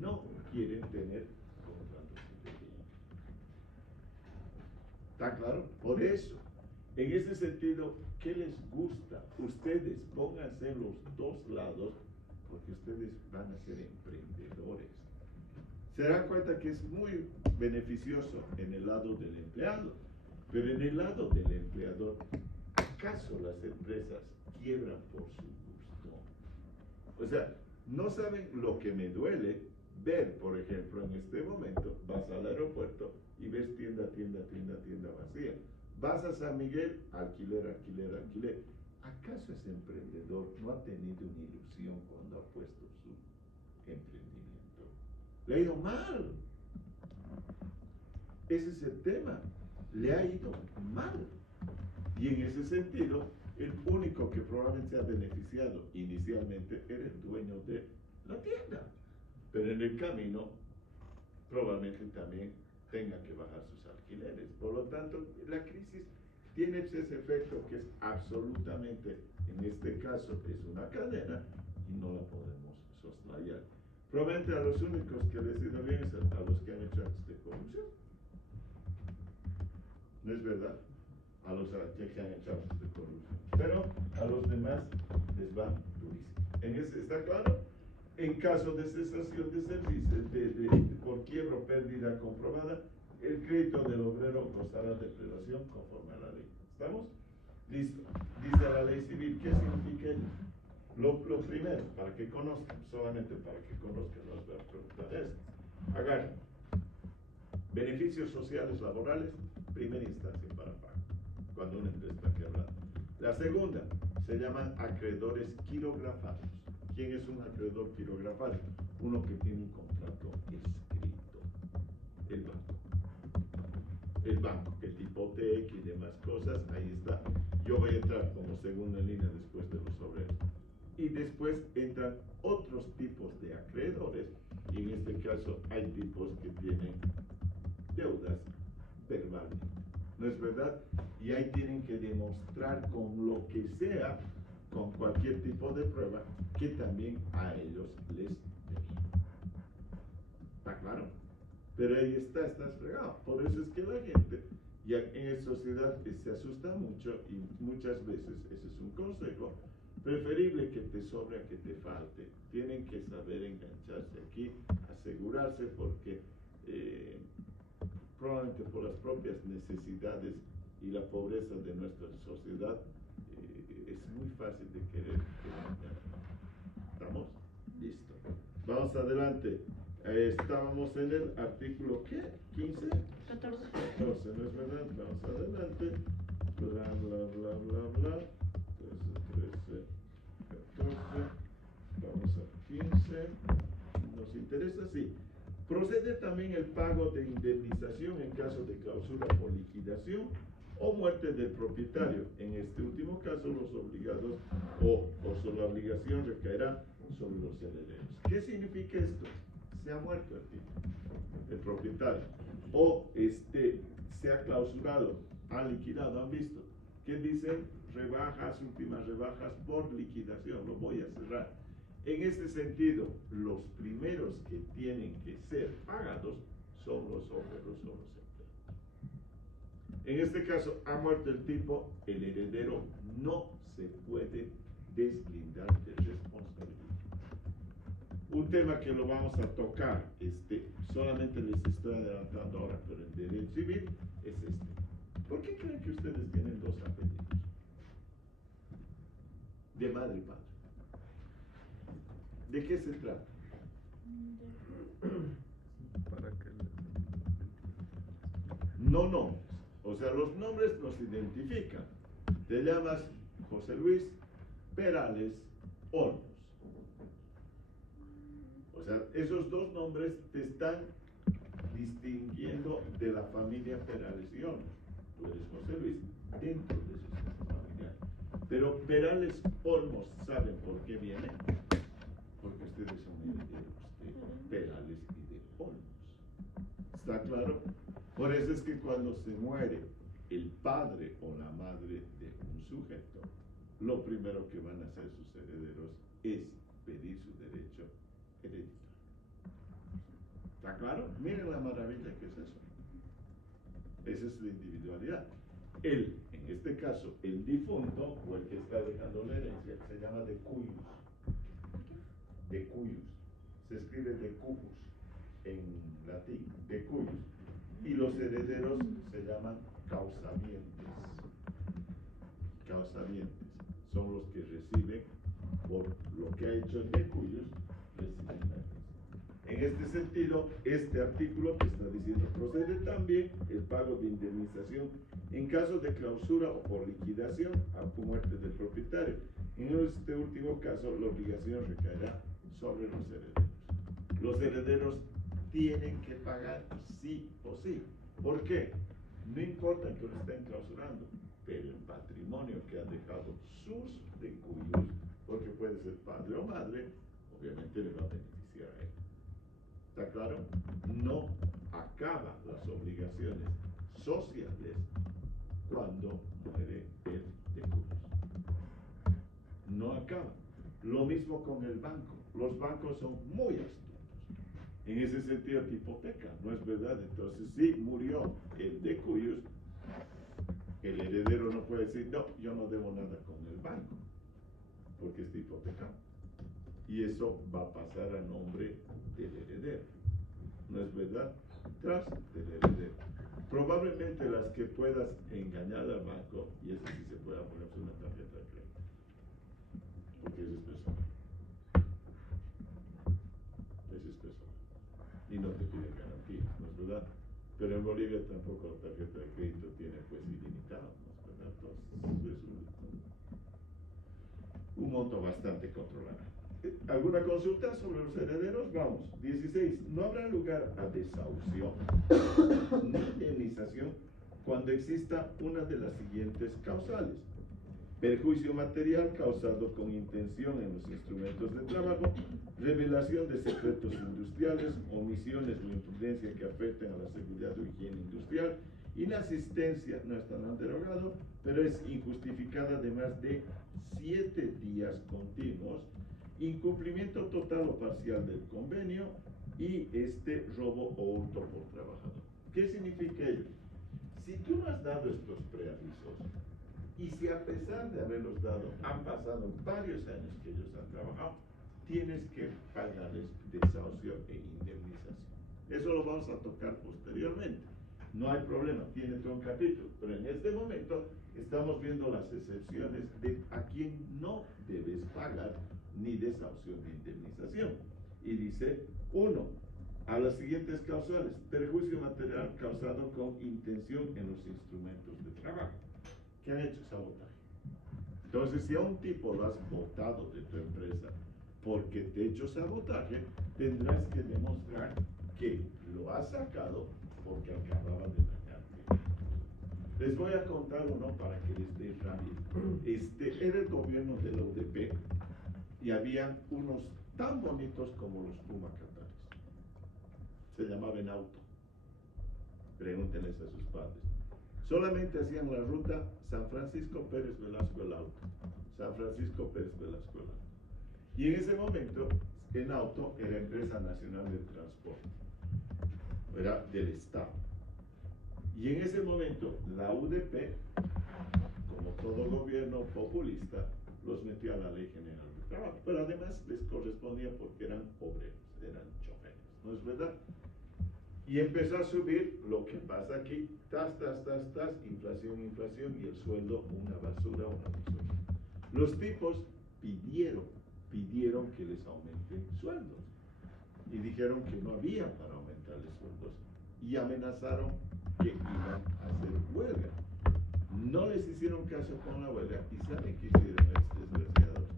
no quieren tener contratos indefinidos. ¿Está claro? Por eso, en ese sentido, ¿qué les gusta? Ustedes pónganse en los dos lados, porque ustedes van a ser emprendedores. Se dan cuenta que es muy beneficioso en el lado del empleado, pero en el lado del empleador, ¿acaso las empresas quiebran por su gusto? O sea, no saben lo que me duele ver, por ejemplo, en este momento, vas al aeropuerto y ves tienda vacía. Vas a San Miguel, alquiler. ¿Acaso ese emprendedor no ha tenido una ilusión cuando ha puesto su emprendimiento? Le ha ido mal. Ese es el tema. Le ha ido mal. Y en ese sentido, el único que probablemente se ha beneficiado inicialmente era el dueño de la tienda. Pero en el camino, probablemente también tenga que bajar sus alquileres. Por lo tanto, la crisis tiene ese efecto que es absolutamente, en este caso, es una cadena y no la podemos soslayar. Probablemente a los únicos que les ha ido bien es a los que han hecho actos de corrupción. ¿No es verdad? A los que han hecho actos de corrupción. Pero a los demás les va durísimo. ¿Está claro? En caso de cesación de servicios, por quiebra o pérdida comprobada, el crédito del obrero gozará de prelación conforme a la ley. ¿Estamos? Listo. Dice la ley civil, ¿qué significa ello? Lo primero, para que conozcan, solamente para que conozcan las preguntas es, agarren beneficios sociales laborales, primera instancia para pago, cuando una empresa está quebrada. La segunda, se llaman acreedores quirografados. ¿Quién es un acreedor quirografado? Uno que tiene un contrato escrito. El banco, que te hipoteca y demás cosas, ahí está. Yo voy a entrar como segunda línea después de los obreros. Y después entran otros tipos de acreedores, y en este caso hay tipos que tienen deudas verbalmente. ¿No es verdad? Y ahí tienen que demostrar con lo que sea, con cualquier tipo de prueba, que también a ellos les debían. ¿Está claro? Pero ahí está fregado. Por eso es que la gente, ya en la sociedad, se asusta mucho, y muchas veces, ese es un consejo, preferible que te sobre a que te falte. Tienen que saber engancharse aquí, asegurarse, porque probablemente por las propias necesidades y la pobreza de nuestra sociedad, es muy fácil de querer. ¿Estamos? Listo. Vamos adelante. Estábamos en el artículo, ¿qué? ¿15? 14. 14, ¿no es verdad? Vamos adelante. Bla, bla, bla, bla, bla. 13, 14. Vamos a 15. ¿Nos interesa? Sí. Procede también el pago de indemnización en caso de clausura por liquidación o muerte del propietario. En este último caso, los obligados o la obligación recaerá sobre los herederos. ¿Qué significa esto? Se ha muerto el tipo, el propietario, o se ha clausurado, ha liquidado, ¿han visto? ¿Qué dicen? Rebajas, últimas rebajas por liquidación, lo voy a cerrar. En este sentido, los primeros que tienen que ser pagados son los obreros o los empleados. En este caso, ha muerto el tipo, el heredero no se puede deslindar de responsabilidad. Un tema que lo vamos a tocar, solamente les estoy adelantando ahora, pero en derecho civil es ¿Por qué creen que ustedes tienen dos apellidos? De madre y padre. ¿De qué se trata? Para que No nombres. O sea, los nombres nos identifican. Te llamas José Luis Perales Olmos. O sea, esos dos nombres te están distinguiendo de la familia Perales y Olmos. Tú eres José Luis dentro de su sistema familiar. Pero Perales Olmos, ¿saben por qué viene? Porque ustedes son herederos de Perales y de Olmos. ¿Está claro? Por eso es que cuando se muere el padre o la madre de un sujeto, lo primero que van a hacer sus herederos es pedir su derecho hereditario. ¿Está claro? Miren la maravilla que es eso. Esa es la individualidad. Él, en este caso, el difunto o el que está dejando la herencia, se llama decuyus. Decuyus. Se escribe decubus en latín, decuyus. Y los herederos se llaman causavientes. Causavientes son los que reciben por lo que ha hecho el decuyus, reciben la herencia. En este sentido, este artículo que está diciendo procede también el pago de indemnización en caso de clausura o por liquidación o muerte del propietario. En este último caso, la obligación recaerá sobre los herederos. Los herederos tienen que pagar sí o sí. ¿Por qué? No importa que lo estén clausurando, pero el patrimonio que han dejado sus decuyus, porque puede ser padre o madre, obviamente le va a beneficiar a él. ¿Está claro? No acaban las obligaciones sociales cuando muere el decuyus. No acaban. Lo mismo con el banco. Los bancos son muy astutos. En ese sentido te hipoteca, ¿no es verdad? Entonces, si murió el decuyus, el heredero no puede decir, no, yo no debo nada con el banco, porque está hipotecado. Y eso va a pasar a nombre del heredero, ¿no es verdad? Tras del heredero. Probablemente las que puedas engañar al banco, y eso sí se puede poner una tarjeta de crédito, porque eso es personal. Eso es personal. Y no te piden garantías, ¿no es verdad? Pero en Bolivia tampoco la tarjeta de crédito tiene pues ilimitado, ¿no es verdad? Entonces es un monto bastante controlado. ¿Alguna consulta sobre los herederos? Vamos. 16. No habrá lugar a desahucio ni indemnización cuando exista una de las siguientes causales: perjuicio material causado con intención en los instrumentos de trabajo, revelación de secretos industriales, omisiones o imprudencia que afecten a la seguridad o higiene industrial, inasistencia, no está tan derogado, pero es injustificada de más de 7 días continuos, incumplimiento total o parcial del convenio y robo o hurto por trabajador. ¿Qué significa ello? Si tú no has dado estos preavisos, y si a pesar de haberlos dado, han pasado varios años que ellos han trabajado, tienes que pagarles desahucio e indemnización. Eso lo vamos a tocar posteriormente. No hay problema, tiene todo un capítulo, pero en este momento estamos viendo las excepciones de a quien no debes pagar ni desahucio ni indemnización. Y dice, 1, a las siguientes causales: perjuicio material causado con intención en los instrumentos de trabajo. ¿Qué han hecho? Sabotaje. Entonces, si a un tipo lo has botado de tu empresa porque te ha hecho sabotaje, tendrás que demostrar que lo has sacado porque acababa de dañarte. Les voy a contar uno para que les dé rápido. Era el gobierno de la UDP y habían unos tan bonitos como los Puma Catares. Se llamaban auto. Pregúntenles a sus padres. Solamente hacían la ruta San Francisco Pérez Velasco el auto. San Francisco Pérez Velasco el auto. Y en ese momento, en auto era Empresa Nacional del Transporte. Era del Estado. Y en ese momento, la UDP, como todo gobierno populista, los metió a la Ley General de Trabajo. Pero además les correspondía porque eran obreros, eran choferes. ¿No es verdad? Y empezó a subir lo que pasa aquí, inflación, y el sueldo una basura. Los tipos pidieron que les aumenten sueldos. y dijeron que no había para aumentarles sueldos y amenazaron que iban a hacer huelga. No les hicieron caso con la huelga y ¿saben qué hicieron estos desgraciados?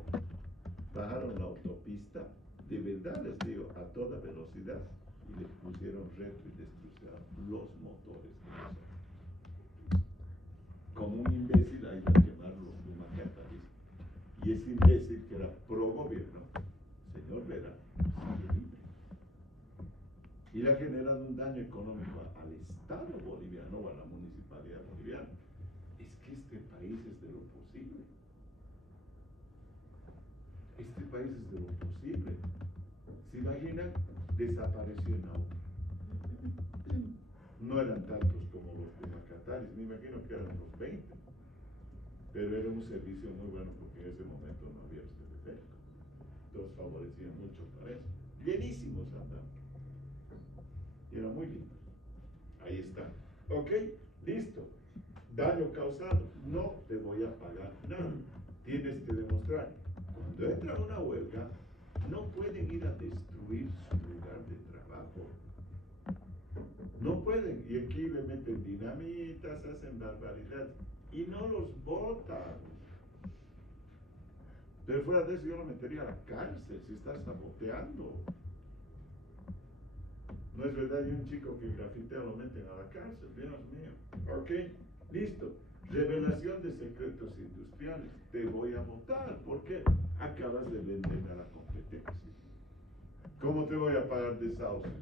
Bajaron la autopista, de verdad les digo, a toda velocidad y le pusieron retro y destruyeron los motores. Como un imbécil hay que quemar los Pumacataris. Y ese imbécil que era pro gobierno, señor Vera, sigue libre. Y le ha generado un daño económico al Estado boliviano o a la municipalidad boliviana. Es que este país es de lo posible. Este país es de lo posible. ¿Se imaginan? Desapareció en auto. No eran tantos como los de Macataris, me imagino que eran los 20. Pero era un servicio muy bueno porque en ese momento no había este defecto. Entonces favorecían mucho para eso. Llenísimos andaban. Y era muy lindo. Ahí está. Ok, listo. Daño causado. No te voy a pagar nada. Tienes que demostrar. Cuando entra una huelga, no pueden ir a destruir su lugar de trabajo. No pueden. Y aquí le meten dinamitas, hacen barbaridades. Y no los votan. Pero fuera de eso yo lo metería a la cárcel si estás saboteando. No es verdad, hay un chico que grafitea lo meten a la cárcel, Dios mío. Ok, listo. Revelación de secretos industriales. Te voy a votar porque acabas de vender a la competencia. ¿Cómo te voy a pagar desahucios?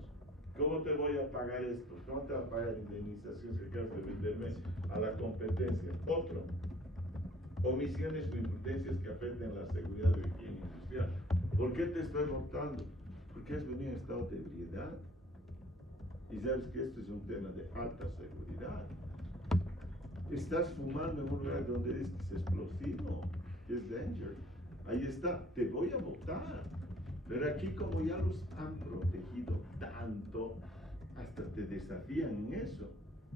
¿Cómo te voy a pagar esto? ¿Cómo te voy a pagar indemnización si acabas de venderme a la competencia? Otro. Omisiones o imprudencias que afecten la seguridad de higiene industrial. ¿Por qué te estoy votando? Porque has venido en estado de ebriedad. Y sabes que esto es un tema de alta seguridad. Estás fumando en un lugar donde dices que es explosivo, que es danger. Ahí está, te voy a votar. Pero aquí como ya los han protegido tanto, hasta te desafían en eso.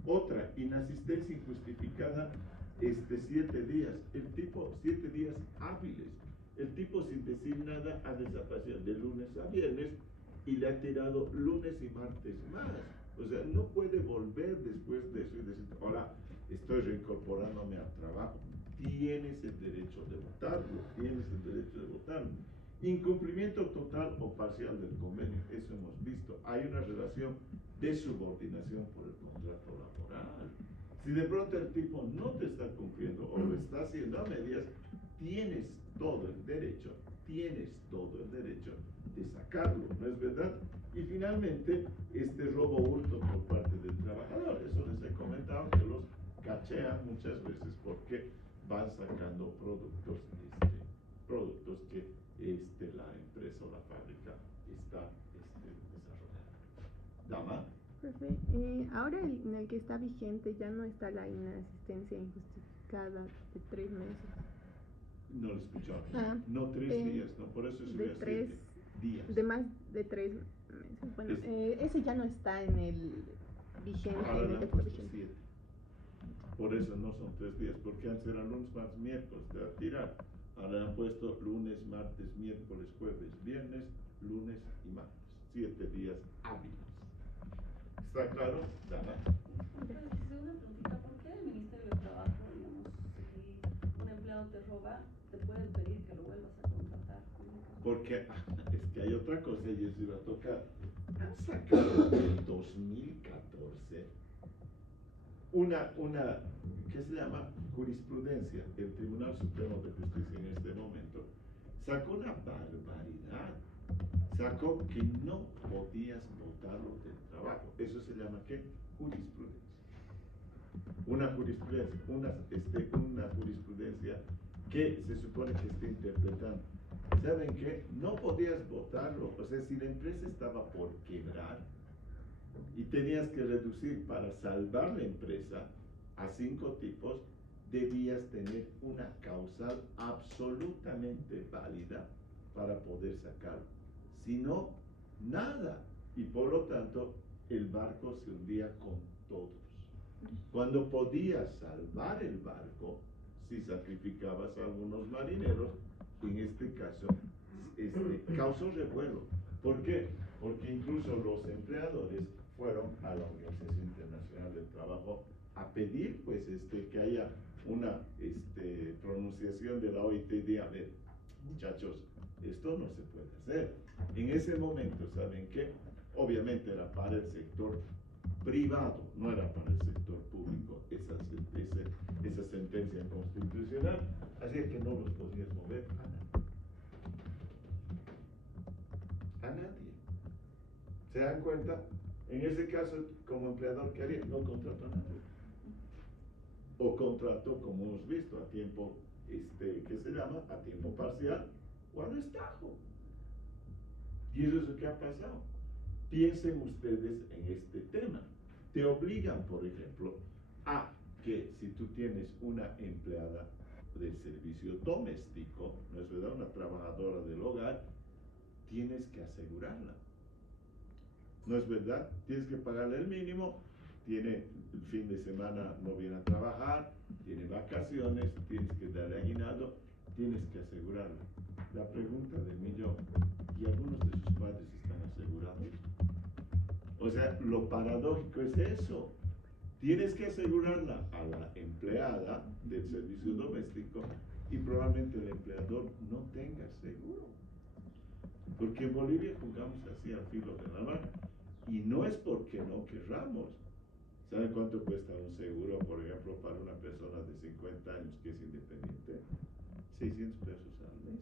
Otra, inasistencia injustificada, 7 días. El tipo, 7 días hábiles. El tipo sin decir nada ha desaparecido de lunes a viernes y le ha tirado lunes y martes más. O sea, no puede volver después de eso y decir, hola, estoy reincorporándome al trabajo. Tienes el derecho de votarlo, tienes el derecho de votarlo. Incumplimiento total o parcial del convenio, eso hemos visto. Hay una relación de subordinación por el contrato laboral. Si de pronto el tipo no te está cumpliendo o lo está haciendo a medias, tienes todo el derecho de sacarlo, ¿no es verdad? Y finalmente, robo hurto por parte del trabajador. Eso les he comentado que los cachean muchas veces porque van sacando productos que la empresa o la fábrica está desarrollando. ¿Dama? Profe, ahora en el que está vigente ya no está la inasistencia injustificada de 3 meses. No lo escuchaba. No 3 días, no, por eso de subía 3 7 días. De más de 3 meses. Bueno, ese ya no está en el vigente, Ahora en le el han texto puesto vigente. 7. Por eso no son 3 días, porque antes eran lunes, martes, miércoles, de tirar. Ahora le han puesto lunes, martes, miércoles, jueves, viernes, lunes y martes. 7 días hábiles. ¿Está claro, Dana? Segunda preguntita, ¿por qué el Ministerio de Trabajo, digamos, si un empleado te roba, te pueden pedir que lo vuelvas a contratar? Porque es que hay otra cosa y eso iba a tocar. Han sacado en 2014 una, ¿qué se llama? Jurisprudencia. El Tribunal Supremo de Justicia en este momento sacó una barbaridad. Sacó que no podías votarlo del trabajo. Eso se llama ¿qué? Jurisprudencia. Una jurisprudencia que se supone que está interpretando. ¿Saben qué? No podías votarlo. O sea, si la empresa estaba por quebrar y tenías que reducir para salvar la empresa a 5 tipos, debías tener una causal absolutamente válida para poder sacarlo. Si no, nada. Y por lo tanto, el barco se hundía con todos. Cuando podías salvar el barco, si sacrificabas a algunos marineros, en este caso, causó revuelo. ¿Por qué? porque incluso los empleadores fueron a la Organización Internacional del Trabajo a pedir pues que haya una pronunciación de la OIT de, a ver, muchachos, esto no se puede hacer. En ese momento, ¿saben qué? Obviamente era para el sector privado, no era para el sector público, esa sentencia constitucional, así que no los podías mover a nadie. A nadie. ¿Se dan cuenta? En ese caso, como empleador, ¿qué haría? No contrató a nadie. O contrató, como hemos visto, a tiempo, ¿qué se llama? A tiempo parcial o a destajo. Y eso es lo que ha pasado. Piensen ustedes en este tema. Te obligan, por ejemplo, a que si tú tienes una empleada del servicio doméstico, ¿no es verdad? Una trabajadora del hogar, tienes que asegurarla. ¿No es verdad? Tienes que pagarle el mínimo, tiene el fin de semana, no viene a trabajar, tiene vacaciones, tienes que darle aguinaldo, tienes que asegurarla. La pregunta del millón, ¿y algunos de sus padres están asegurados? O sea, lo paradójico es eso. Tienes que asegurarla a la empleada del servicio doméstico y probablemente el empleador no tenga seguro. Porque en Bolivia jugamos así al filo de la mano. Y no es porque no querramos. ¿Saben cuánto cuesta un seguro, por ejemplo, para una persona de 50 años que es independiente? 600 pesos al mes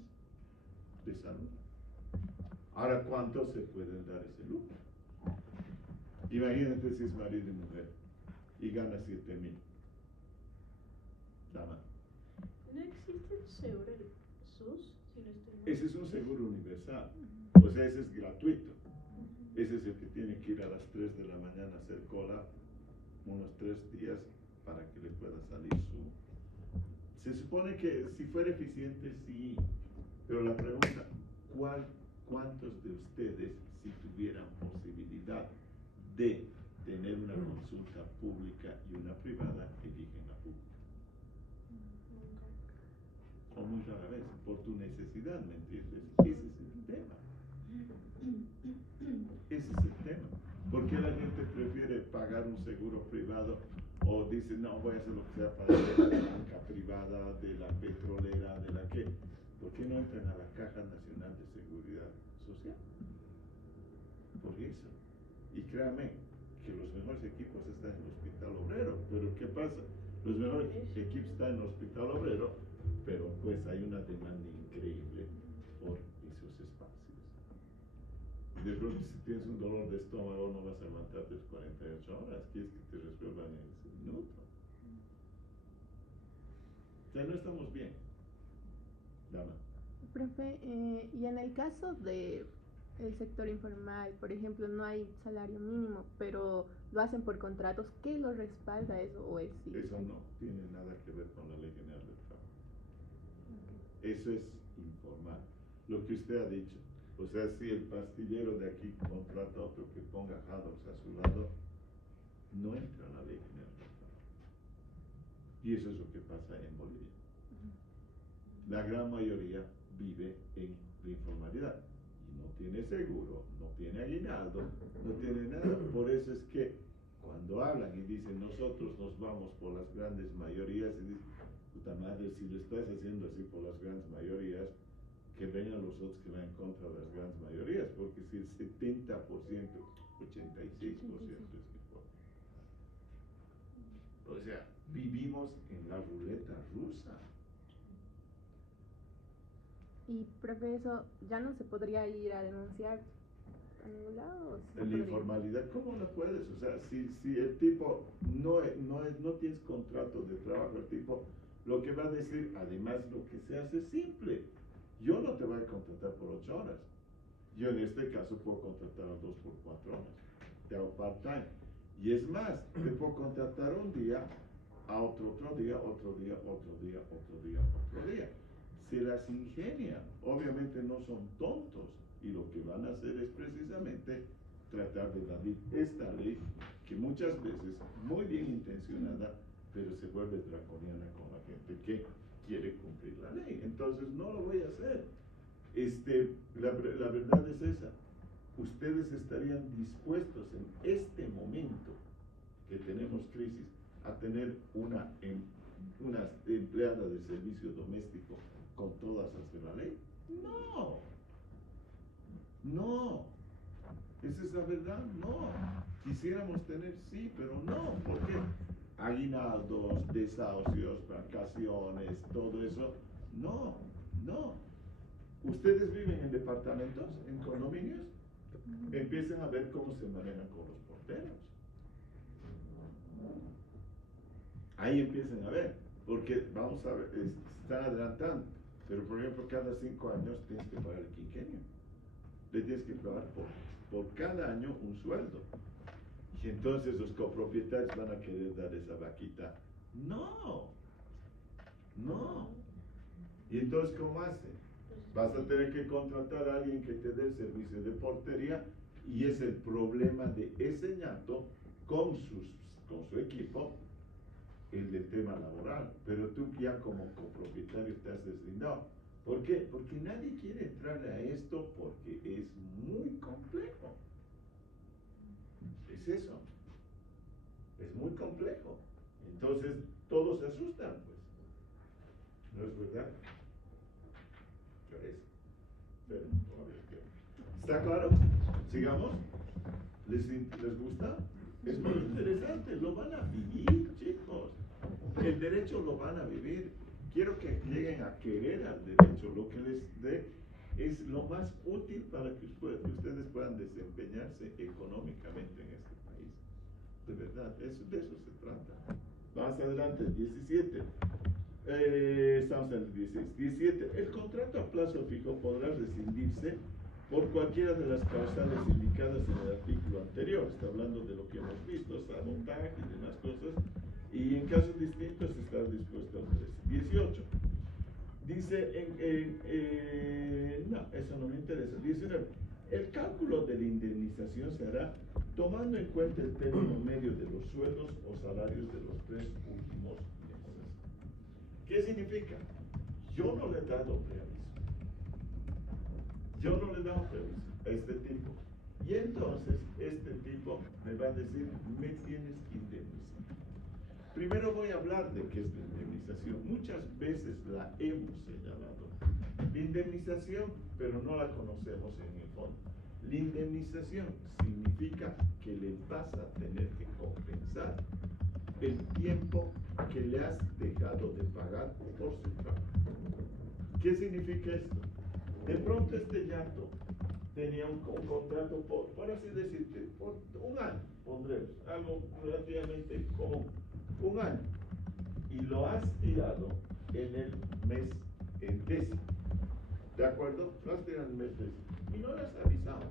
de salud. Ahora, ¿cuánto se pueden dar ese lujo? Imagínate si es marido y mujer y gana 7,000. Dama. ¿No existe el seguro del SUS? Si no estoy mal. Ese es un seguro universal. O sea, ese es gratuito. Ese es el que tiene que ir a las 3 de la mañana a hacer cola unos 3 días para que le pueda salir su... Se supone que si fuera eficiente, sí. Pero la pregunta, ¿cuántos de ustedes, si tuvieran posibilidad de tener una consulta pública y una privada, eligen la pública? O muy rara vez, por tu necesidad, ¿me entiendes? Ese es el tema. Ese es el tema. ¿Por qué la gente prefiere pagar un seguro privado o dice, no, voy a hacer lo que sea para la banca privada, de la petrolera, de la que? ¿Por qué no entran a la Caja Nacional de Seguridad Social? Por eso. Y créame que los mejores equipos están en el Hospital Obrero. Pero ¿qué pasa? Los mejores equipos están en el Hospital Obrero, pero pues hay una demanda increíble por esos espacios. De pronto, si tienes un dolor de estómago, no vas a aguantarte 48 horas. Quieres que te resuelvan en ese minuto. O sea, no estamos bien. Dama. Profe, y en el caso de el sector informal, por ejemplo, no hay salario mínimo, pero lo hacen por contratos, ¿qué lo respalda eso o es sí? Eso no tiene nada que ver con la Ley General del Trabajo. Eso es informal. Lo que usted ha dicho. O sea, si el pastillero de aquí contrata a otro que ponga haddocks a su lado, no entra en la Ley General del Trabajo. Y eso es lo que pasa en Bolivia. La gran mayoría vive en la informalidad. Y no tiene seguro, no tiene aguinaldo, no tiene nada. Por eso es que cuando hablan y dicen nosotros nos vamos por las grandes mayorías, y dicen, puta madre, si lo estás haciendo así por las grandes mayorías, que vengan los otros que van en contra de las grandes mayorías, porque si el 70%, 86% es mejor. O sea, vivimos en la ruleta rusa. Y profe, eso ya no se podría ir a denunciar a ningún lado. ¿O sí se En la podría? informalidad, ¿cómo lo puedes? O sea, si el tipo no tienes contrato de trabajo, el tipo lo que va a decir, además lo que se hace es simple. Yo no te voy a contratar por 8 horas. Yo en este caso puedo contratar a 2 por 4 horas. Te hago part-time. Y es más, te puedo contratar un día, a otro día, otro día, otro día, otro día, otro día. Se las ingenian. Obviamente no son tontos. Y lo que van a hacer es precisamente tratar de dar esta ley que muchas veces, muy bien intencionada, pero se vuelve draconiana con la gente que quiere cumplir la ley. Entonces no lo voy a hacer. La verdad es esa. ustedes estarían dispuestos en este momento que tenemos crisis a tener una empleada de servicio doméstico con todas las de la ley? No. No. Esa es la verdad, no. Quisiéramos tener, sí, pero no. ¿Por qué? Aguinaldos, desahucios, vacaciones, todo eso. No, no. ¿Ustedes viven en departamentos, en condominios? Empiecen a ver cómo se manejan con los porteros. Ahí empiecen a ver, porque vamos a ver, están adelantando, pero por ejemplo cada 5 años tienes que pagar el quinquenio. Le tienes que pagar por cada año un sueldo. Y entonces los copropietarios van a querer dar esa vaquita. No, no. Y entonces, ¿cómo hacen? Vas a tener que contratar a alguien que te dé el servicio de portería, y es el problema de ese ñato con su equipo, el del tema laboral. Pero tú ya como copropietario te has deslindado. ¿Por qué? Porque nadie quiere entrar a esto porque es muy complejo. Es eso. Es muy complejo. Entonces, todos se asustan, pues. ¿No es verdad? Pero, ¿está claro? ¿Sigamos? ¿Les gusta? Es muy interesante, lo van a vivir, chicos. El derecho lo van a vivir. Quiero que lleguen a querer al derecho. Lo que les dé es lo más útil para que ustedes puedan desempeñarse económicamente en este país. De verdad, de eso se trata. Más adelante, 17. Estamos en el 16. 17. El contrato a plazo fijo podrá rescindirse por cualquiera de las causales indicadas en el artículo anterior. Está hablando de lo que hemos visto, sabotaje y demás cosas. Y en casos distintos está dispuesto a hacer eso. 18. Dice, no, eso no me interesa. 19. El cálculo de la indemnización se hará tomando en cuenta el término medio de los sueldos o salarios de los 3 últimos meses. ¿Qué significa? Yo no le he dado preaviso. Yo no le he dado preaviso a este tipo. Y entonces, este tipo me va a decir, me tienes que indemnizar. Primero voy a hablar de qué es la indemnización. Muchas veces la hemos señalado. La indemnización, pero no la conocemos en el fondo. La indemnización significa que le vas a tener que compensar el tiempo que le has dejado de pagar por su trabajo. ¿Qué significa esto? De pronto este llato tenía un contrato por así decirte, por un año, pondremos, algo relativamente común, un año, y lo has tirado en el mes en décimo, ¿de acuerdo? Lo has tirado en el mes décimo, y no lo has avisado.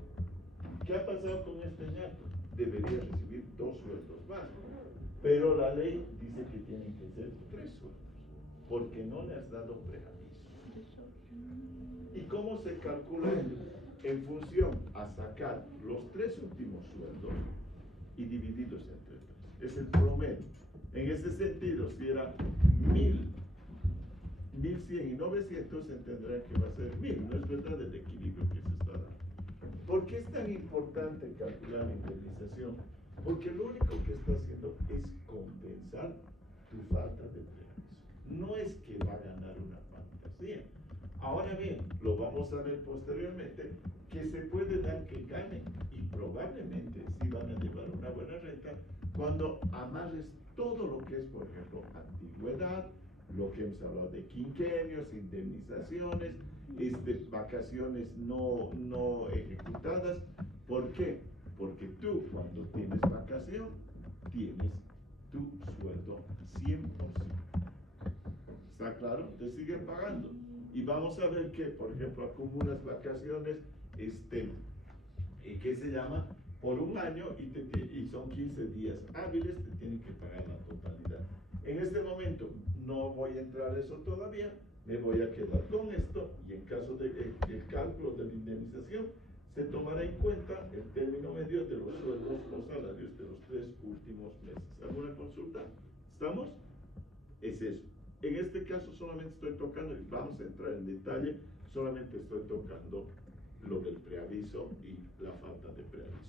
¿Qué ha pasado con este ñato? Debería recibir 2 sueldos más, pero la ley dice que tienen que ser 3 sueldos, porque no le has dado preaviso. ¿Y cómo se calcula esto? En función a sacar los 3 últimos sueldos y divididos entre 3. Es el promedio. En ese sentido, si era 1000, 1100 y 900, entenderán que va a ser 1000. No es verdad el equilibrio que se está dando. ¿Por qué es tan importante calcular la indemnización? Porque lo único que está haciendo es compensar tu falta de preaviso. No es que va a ganar una fantasía. Ahora bien, lo vamos a ver posteriormente, que se puede dar que ganen, y probablemente sí van a llevar una buena renta cuando amarres todo lo que es, por ejemplo, antigüedad, lo que hemos hablado de quinquenios, indemnizaciones, vacaciones no ejecutadas. ¿Por qué? Porque tú, cuando tienes vacación, tienes tu sueldo 100%. ¿Está claro? Te siguen pagando. Y vamos a ver que, por ejemplo, acumulas vacaciones, ¿qué se llama? Por un año y son 15 días hábiles, te tienen que pagar la totalidad. En este momento no voy a entrar a eso todavía, me voy a quedar con esto, y en caso de el cálculo de la indemnización, se tomará en cuenta el término medio de los sueldos o salarios de los 3 últimos meses. ¿Alguna consulta? ¿Estamos? Es eso. En este caso solamente estoy tocando, y vamos a entrar en detalle, solamente estoy tocando lo del preaviso y la falta de preaviso.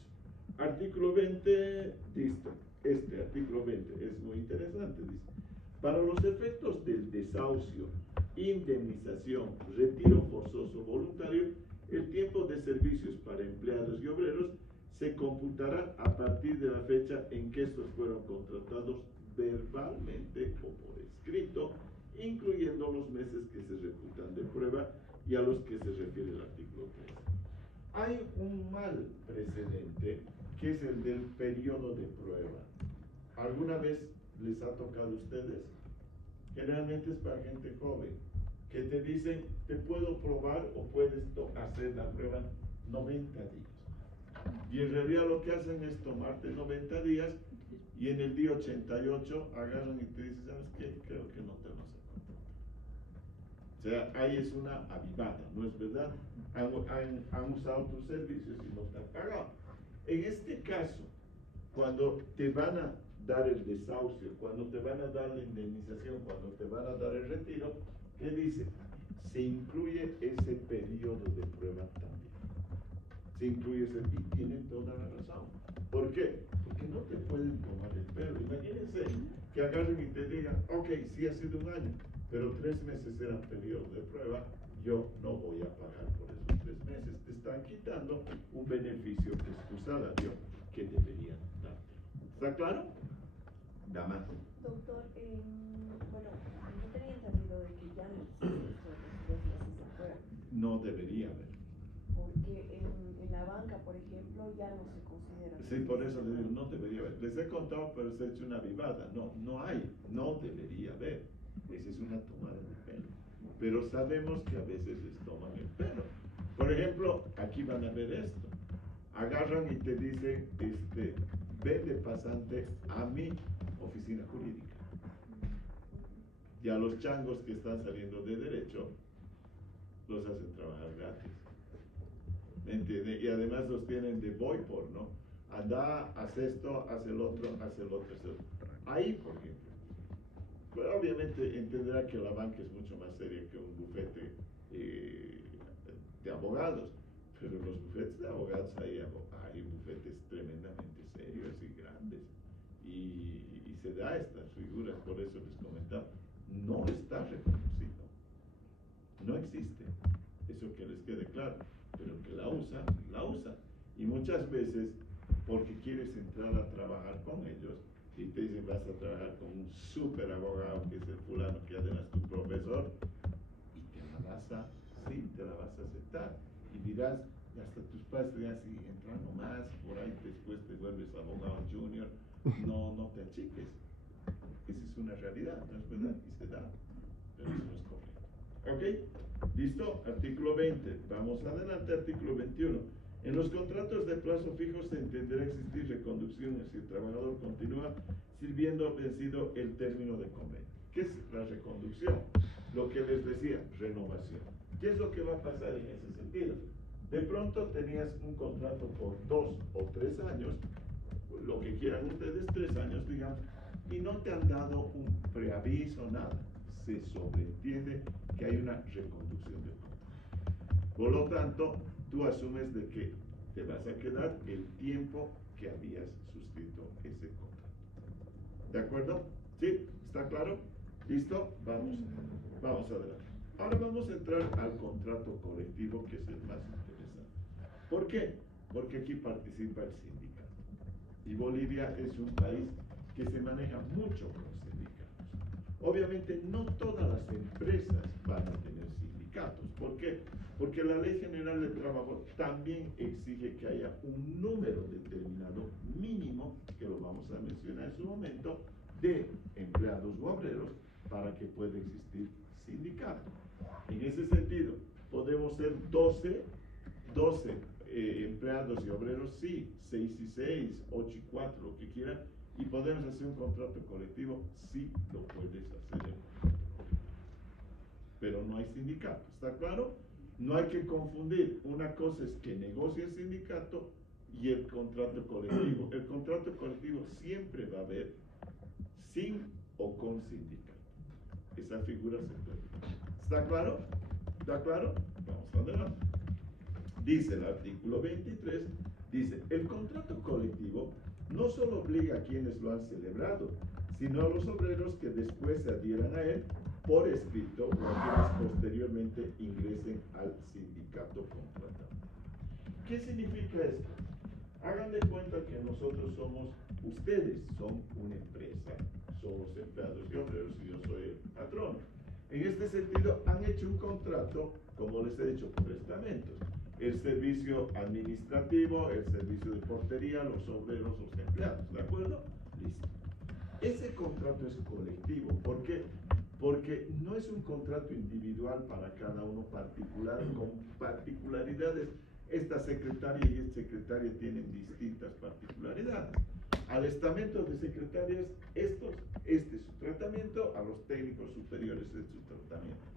Artículo 20, listo. Este artículo 20 es muy interesante, dice. Para los efectos del desahucio, indemnización, retiro forzoso voluntario, el tiempo de servicios para empleados y obreros se computará a partir de la fecha en que estos fueron contratados verbalmente o por escrito, incluyendo los meses que se reputan de prueba y a los que se refiere el artículo 3. Hay un mal precedente que es el del periodo de prueba. ¿Alguna vez les ha tocado a ustedes? Generalmente es para gente joven, que te dicen, te puedo probar o puedes hacer la prueba 90 días. Y en realidad lo que hacen es tomarte 90 días y en el día 88 agarran y te dicen, ¿sabes qué? Creo que no te vas a contratar. O sea, ahí es una avivada, ¿no es verdad? Han usado tus servicios y no te han pagado. En este caso, cuando te van a dar el desahucio, cuando te van a dar la indemnización, cuando te van a dar el retiro, ¿qué dice? Se incluye ese periodo de prueba también. Se incluye ese, y tienen toda la razón. ¿Por qué? Porque no te pueden tomar el pelo. Imagínense que agarren y te digan, ok, sí ha sido un año, pero 3 meses eran periodo de prueba, yo no voy a pagar por esos 3 meses. Te están quitando un beneficio que es tu salario que deberían darte. ¿Está claro? Dama. Doctor, bueno, yo tenía entendido de que ya no existe esto de los 2 meses afuera, No debería haber. porque en la banca, por ejemplo, ya no se considera. Sí, por eso les digo, no debería haber. Les he contado, pero se ha hecho una vivada. No, no hay, no debería haber. Esa es una tomada de pelo. Pero sabemos que a veces les toman el pelo. Por ejemplo, aquí van a ver esto. Agarran y te dicen, ven de pasante a mi oficina jurídica. Y a los changos que están saliendo de derecho, los hacen trabajar gratis. ¿Me entiendes? Y además los tienen de voy por, ¿no? Anda, haz esto, haz el otro, haz el otro, haz el otro. Ahí, por ejemplo. Pero obviamente entenderá que la banca es mucho más seria que un bufete de abogados. Pero en los bufetes de abogados hay bufetes tremendamente serios y grandes. Y se da estas figuras, por eso les comentaba. No está reconocido. No existe. Eso que les quede claro. Pero el que la usa, la usa. Y muchas veces, porque quieres entrar a trabajar con ellos, y te dicen vas a trabajar con un súper abogado que es el fulano que además es tu profesor, y te la vas a aceptar. Y dirás, y hasta tus padres te dirán, si entrando más, por ahí después te vuelves abogado junior, no te achiques. Esa es una realidad, ¿no es verdad? Y se da, pero eso no es correcto. ¿Ok? ¿Listo? Artículo 20. Vamos adelante, artículo 21. En los contratos de plazo fijo se entenderá existir reconducciones si el trabajador continúa sirviendo vencido el término de convenio. ¿Qué es la reconducción? Lo que les decía, renovación. ¿Qué es lo que va a pasar en ese sentido? De pronto tenías un contrato por 2 o 3 años, lo que quieran ustedes, 3 años, digamos, y no te han dado un preaviso, nada. Se sobreentiende que hay una reconducción del contrato. Por lo tanto, tú asumes de que te vas a quedar el tiempo que habías suscrito ese contrato. ¿De acuerdo? ¿Sí? ¿Está claro? ¿Listo? Vamos adelante. Ahora vamos a entrar al contrato colectivo, que es el más interesante. ¿Por qué? Porque aquí participa el sindicato. Y Bolivia es un país que se maneja mucho con los sindicatos. Obviamente no todas las empresas van a tener sindicatos. ¿Por qué? Porque la Ley General del Trabajo también exige que haya un número determinado mínimo, que lo vamos a mencionar en su momento, de empleados u obreros para que pueda existir sindicato. En ese sentido, podemos ser 12 empleados y obreros, sí, 6 y 6, 8 y 4, lo que quieran, y podemos hacer un contrato colectivo, sí lo puedes hacer. Pero no hay sindicato, ¿está claro? No hay que confundir, una cosa es que negocie el sindicato y el contrato colectivo. El contrato colectivo siempre va a haber sin o con sindicato. Esa figura se puede. ¿Está claro? ¿Está claro? Vamos adelante. Dice el artículo 23, dice, el contrato colectivo no solo obliga a quienes lo han celebrado, sino a los obreros que después se adhieran a él por escrito o a quienes posteriormente ingresen al sindicato contratado. ¿Qué significa esto? Hagan de cuenta que nosotros somos, ustedes son una empresa, somos empleados y obreros y yo soy el patrón. En este sentido, han hecho un contrato, como les he dicho, por estamentos. El servicio administrativo, el servicio de portería, los obreros, los empleados, ¿de acuerdo? Listo. Ese contrato es colectivo. ¿Por qué? Porque no es un contrato individual para cada uno particular, con particularidades. Esta secretaria y esta secretaria tienen distintas particularidades. Al estamento de secretarias, este es su tratamiento, a los técnicos superiores es su tratamiento.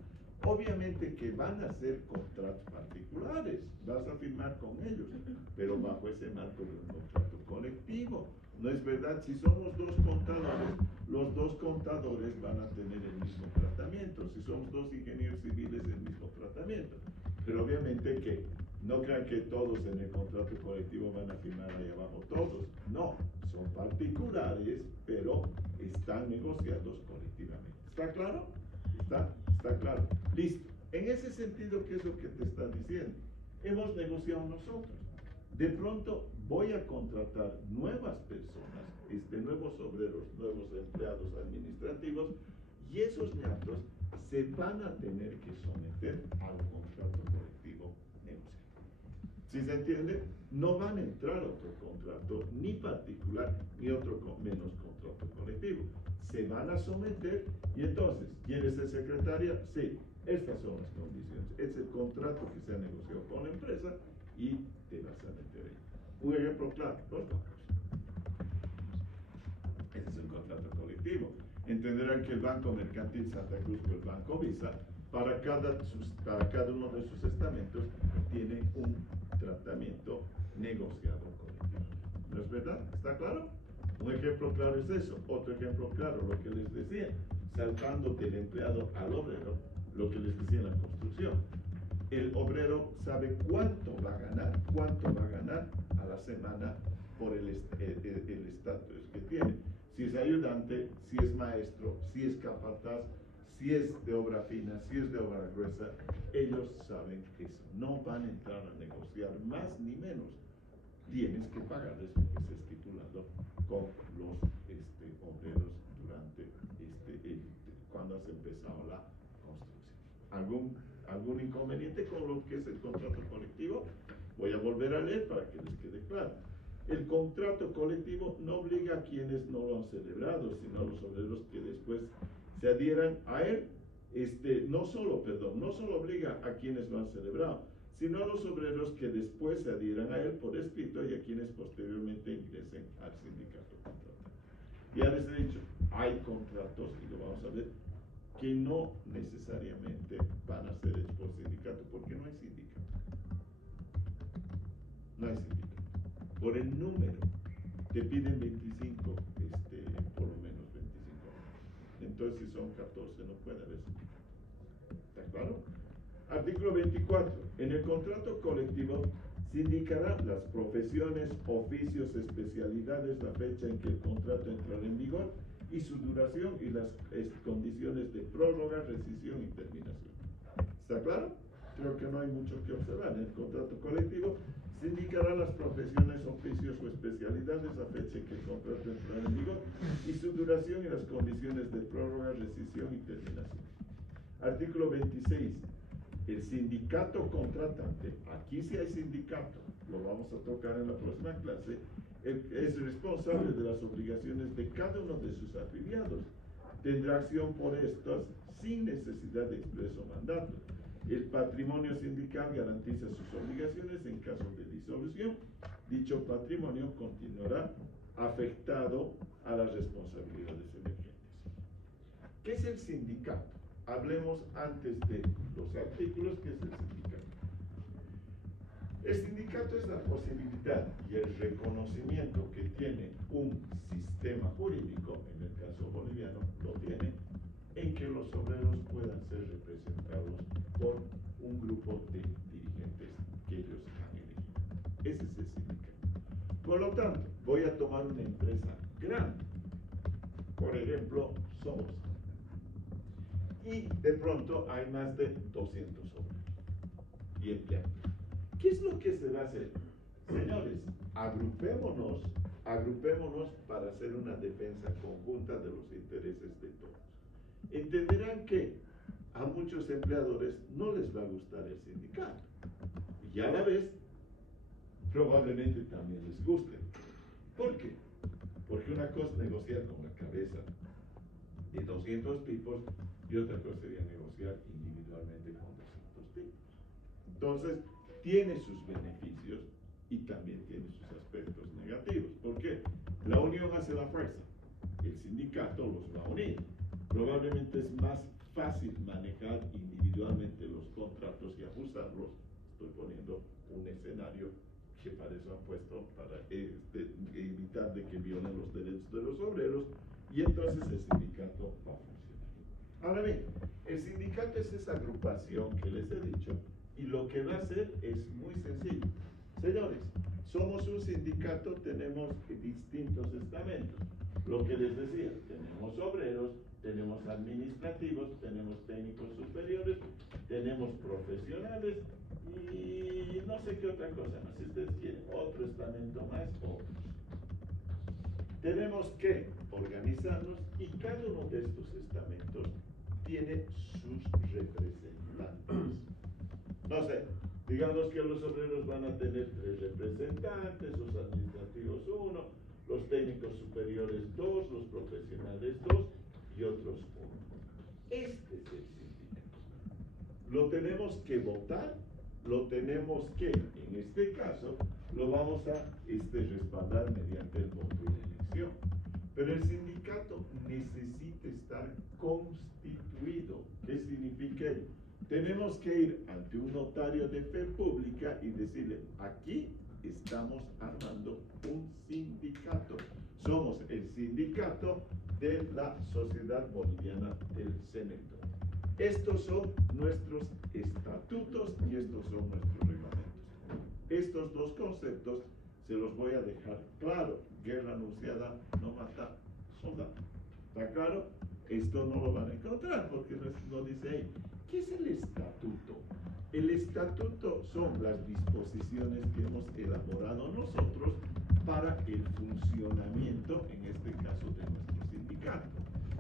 Obviamente que van a ser contratos particulares, vas a firmar con ellos, pero bajo ese marco de un contrato colectivo. No es verdad, si somos dos contadores, los dos contadores van a tener el mismo tratamiento. Si somos dos ingenieros civiles, el mismo tratamiento. Pero obviamente que no crean que todos en el contrato colectivo van a firmar ahí abajo, todos. No, son particulares, pero están negociados colectivamente. ¿Está claro? ¿Está claro? Listo. En ese sentido, ¿qué es lo que te están diciendo? Hemos negociado nosotros. De pronto voy a contratar nuevas personas, nuevos obreros, nuevos empleados administrativos, y esos ñatos se van a tener que someter al contrato colectivo negociado. ¿Sí se entiende? No van a entrar a otro contrato, ni particular, ni otro menos contrato colectivo. Se van a someter, y entonces, ¿quieres ser secretaria? Sí, estas son las condiciones. Es el contrato que se ha negociado con la empresa y te vas a meter ahí. Un ejemplo claro, los bancos. Ese es un contrato colectivo. Entenderán que el Banco Mercantil Santa Cruz o el Banco Visa, para cada uno de sus estamentos, tiene un tratamiento negociado colectivo. ¿No es verdad? ¿Está claro? Un ejemplo claro es eso. Otro ejemplo claro, lo que les decía, saltando del empleado al obrero, lo que les decía en la construcción. El obrero sabe cuánto va a ganar a la semana por el estatus que tiene. Si es ayudante, si es maestro, si es capataz, si es de obra fina, si es de obra gruesa, ellos saben eso. No van a entrar a negociar más ni menos. Tienes que pagarles lo que se ha estipulado con los obreros durante cuando has empezado la construcción. ¿Algún inconveniente con lo que es el contrato colectivo? Voy a volver a leer para que les quede claro. El contrato colectivo no obliga a quienes no lo han celebrado, sino a los obreros que después se adhieran a él. No solo obliga a quienes lo han celebrado, sino a los obreros que después se adhieran a él por escrito y a quienes posteriormente ingresen al sindicato contratado. Ya les he dicho, hay contratos, y lo vamos a ver, que no necesariamente van a ser hechos por sindicato, porque no hay sindicato. No hay sindicato. Por el número, te piden 25, por lo menos 25. Entonces, si son 14, no puede haber sindicato. ¿Está claro? Artículo 24. En el contrato colectivo se indicarán las profesiones, oficios, especialidades, la fecha en que el contrato entrará en vigor y su duración y las condiciones de prórroga, rescisión y terminación. ¿Está claro? Creo que no hay mucho que observar. En el contrato colectivo se indicarán las profesiones, oficios o especialidades, la fecha en que el contrato entrará en vigor y su duración y las condiciones de prórroga, rescisión y terminación. Artículo 26. El sindicato contratante, aquí sí hay sindicato, lo vamos a tocar en la próxima clase, es responsable de las obligaciones de cada uno de sus afiliados. Tendrá acción por estas sin necesidad de expreso mandato. El patrimonio sindical garantiza sus obligaciones en caso de disolución. Dicho patrimonio continuará afectado a las responsabilidades emergentes. ¿Qué es el sindicato? Hablemos antes de los artículos. ¿Qué es el sindicato? El sindicato es la posibilidad y el reconocimiento que tiene un sistema jurídico, en el caso boliviano lo tiene, en que los obreros puedan ser representados por un grupo de dirigentes que ellos han tomar una empresa grande, por ejemplo, Somos, y de pronto hay más de 200 obreros y empleados. ¿Qué es lo que se va a hacer? Señores, agrupémonos para hacer una defensa conjunta de los intereses de todos. Entenderán que a muchos empleadores no les va a gustar el sindicato, y a la vez probablemente también les guste. ¿Por qué? Porque una cosa es negociar con la cabeza de 200 tipos y otra cosa sería negociar individualmente con 200 tipos. Entonces, tiene sus beneficios y también tiene sus aspectos negativos. ¿Por qué? La unión hace la fuerza. El sindicato los va a unir. Probablemente es más fácil manejar individualmente los contratos y ajustarlos. Estoy poniendo un escenario que para eso han puesto, para evitar de que violen los derechos de los obreros, y entonces el sindicato va a funcionar. Ahora bien, el sindicato es esa agrupación que les he dicho, y lo que va a hacer es muy sencillo. Señores, somos un sindicato, tenemos distintos estamentos. Lo que les decía, tenemos obreros, tenemos administrativos, tenemos técnicos superiores, tenemos profesionales y no sé qué otra cosa más. Si ustedes quieren otro estamento más, otros. Tenemos que organizarnos y cada uno de estos estamentos tiene sus representantes. No sé, digamos que los obreros van a tener 3 representantes, los administrativos 1, los técnicos superiores 2, los profesionales 2 y otros 1. Este es el sindicato. Lo tenemos que votar, lo tenemos que, en este caso, lo vamos a respaldar mediante el voto y la elección. Pero el sindicato necesita estar constituido. ¿Qué significa ello? Tenemos que ir ante un notario de fe pública y decirle, aquí estamos armando un sindicato. Somos el sindicato de la Sociedad Boliviana del Cemento. Estos son nuestros estatutos y estos son nuestros reglamentos. Estos dos conceptos se los voy a dejar claro. Guerra anunciada no mata soldado. ¿Está claro? Esto no lo van a encontrar porque no dice ahí. ¿Qué es el estatuto? El estatuto son las disposiciones que hemos elaborado nosotros para el funcionamiento, en este caso, de nuestro sindicato.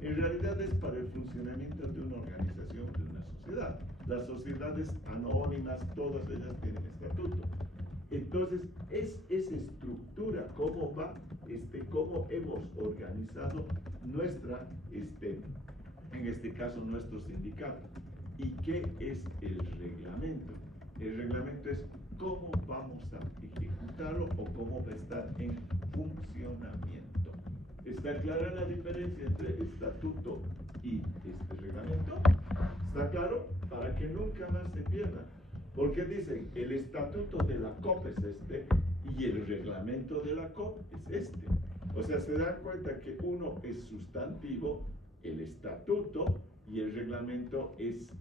En realidad es para el funcionamiento de una organización, de una sociedad. Las sociedades anónimas, todas ellas tienen estatuto. Entonces, es esa estructura, cómo va, cómo hemos organizado nuestra, en este caso, nuestro sindicato. ¿Y qué es el reglamento? El reglamento es cómo vamos a ejecutarlo o cómo va a estar en funcionamiento. ¿Está clara la diferencia entre estatuto y reglamento? ¿Está claro? Para que nunca más se pierda. Porque dicen, el estatuto de la COP es este y el reglamento de la COP es este. O sea, se dan cuenta que uno es sustantivo, el estatuto, y el reglamento es,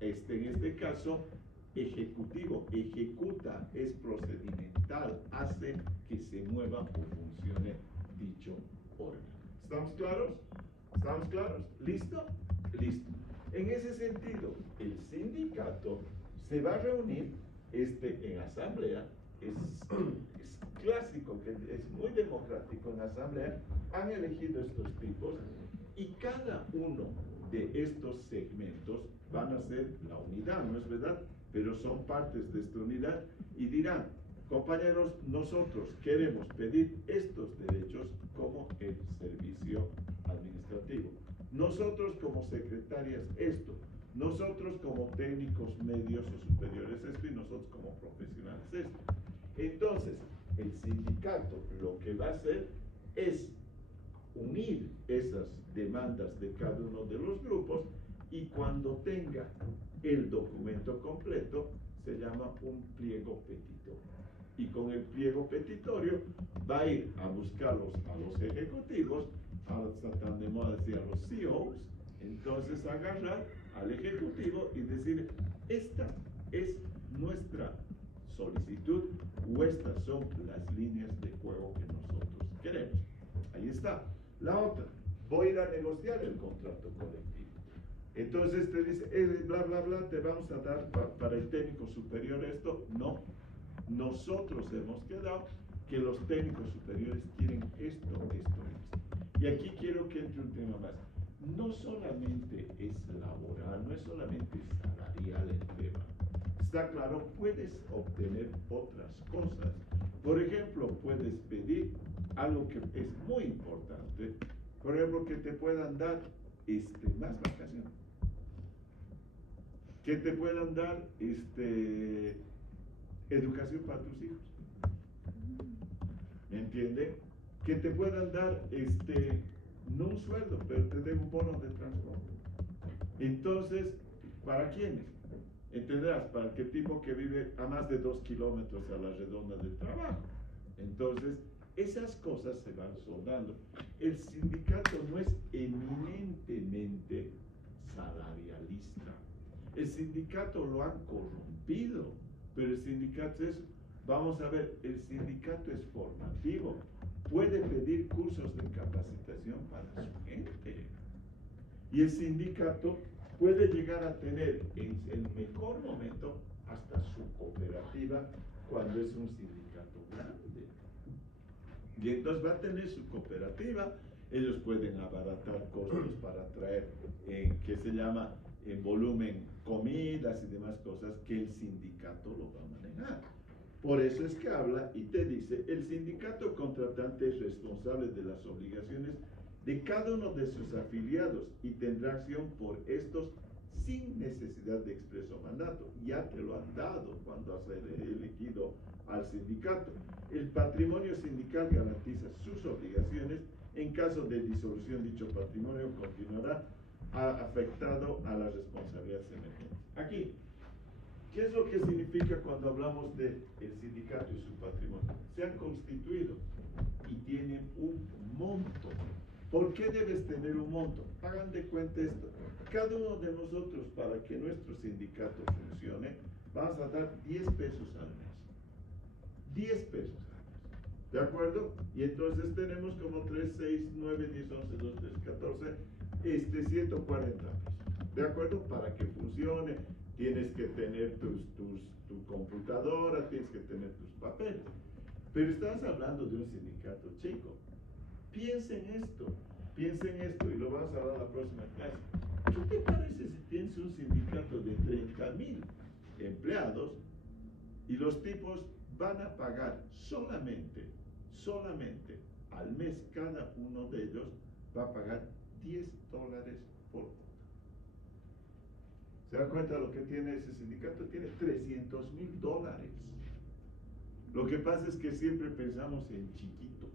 en este caso, ejecutivo. Ejecuta, es procedimental, hace que se mueva o funcione dicho órgano. ¿Estamos claros? ¿Estamos claros? ¿Listo? Listo. En ese sentido, el sindicato se va a reunir en asamblea, es clásico, que es muy democrático en asamblea, han elegido estos tipos y cada uno de estos segmentos van a ser la unidad, ¿no es verdad? Pero son partes de esta unidad y dirán, compañeros, nosotros queremos pedir estos derechos como el servicio administrativo. Nosotros como secretarias esto. Nosotros como técnicos medios o superiores esto y nosotros como profesionales esto. Entonces, el sindicato lo que va a hacer es unir esas demandas de cada uno de los grupos y cuando tenga el documento completo se llama un pliego petitorio. Y con el pliego petitorio va a ir a buscarlos a los ejecutivos, hasta tan de moda decir a los CEOs, entonces agarrar al ejecutivo y decir, esta es nuestra solicitud o estas son las líneas de juego que nosotros queremos. Ahí está. La otra, voy a ir a negociar el contrato colectivo. Entonces te dice, bla, bla, bla, te vamos a dar para el técnico superior esto. No, nosotros hemos quedado que los técnicos superiores quieren esto. Y aquí quiero que entre un tema más. No solamente es laboral, no es solamente salarial el tema. Está claro, puedes obtener otras cosas. Por ejemplo, puedes pedir algo que es muy importante, por ejemplo, que te puedan dar más vacaciones, que te puedan dar educación para tus hijos, ¿me entiende? Que te puedan dar no un sueldo, pero te den un bono de transporte. Entonces, ¿para quiénes? Entenderás, para aquel tipo que vive a más de 2 kilómetros a la redonda del trabajo. Entonces, esas cosas se van soldando. El sindicato no es eminentemente salarialista. El sindicato lo han corrompido, pero el sindicato es, vamos a ver, el sindicato es formativo. Puede pedir cursos de capacitación para su gente. Y el sindicato puede llegar a tener en el mejor momento hasta su cooperativa cuando es un sindicato grande. Y entonces va a tener su cooperativa, ellos pueden abaratar costos para traer, ¿qué se llama? En volumen, comidas y demás cosas que el sindicato lo va a manejar. Por eso es que habla y te dice, el sindicato contratante es responsable de las obligaciones de cada uno de sus afiliados y tendrá acción por estos sin necesidad de expreso mandato. Ya te lo han dado cuando has elegido al sindicato. El patrimonio sindical garantiza sus obligaciones. En caso de disolución, dicho patrimonio continuará afectado a la responsabilidad emergente. Aquí, ¿qué es lo que significa cuando hablamos del sindicato y su patrimonio? Se han constituido y tienen un monto. ¿Por qué debes tener un monto? Hagan de cuenta esto. Cada uno de nosotros, para que nuestro sindicato funcione, vamos a dar 10 pesos al mes. 10 pesos al mes. ¿De acuerdo? Y entonces tenemos como 3, 6, 9, 10, 11, 12, 13, 14, 140 pesos. ¿De acuerdo? Para que funcione, tienes que tener tu computadora, tienes que tener tus papeles. Pero estás hablando de un sindicato chico. Piensa en esto, y lo vamos a hablar la próxima clase. ¿Qué te parece si tienes un sindicato de 30,000 empleados y los tipos van a pagar solamente al mes cada uno de ellos va a pagar $10 por hora? ¿Se dan cuenta de lo que tiene ese sindicato? Tiene $300,000. Lo que pasa es que siempre pensamos en chiquito.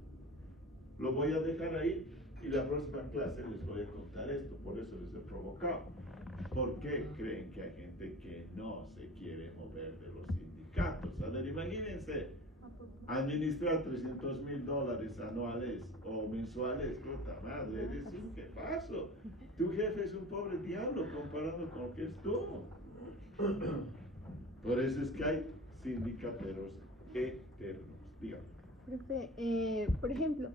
Lo voy a dejar ahí y la próxima clase les voy a contar esto, por eso les he provocado. ¿Por qué creen que hay gente que no se quiere mover de los sindicatos? A ver, imagínense, administrar $300,000 anuales o mensuales, puta madre, eres un jefazo. Tu jefe es un pobre diablo comparado con lo que es tú. Por eso es que hay sindicateros eternos. Dígame. Profe, por ejemplo,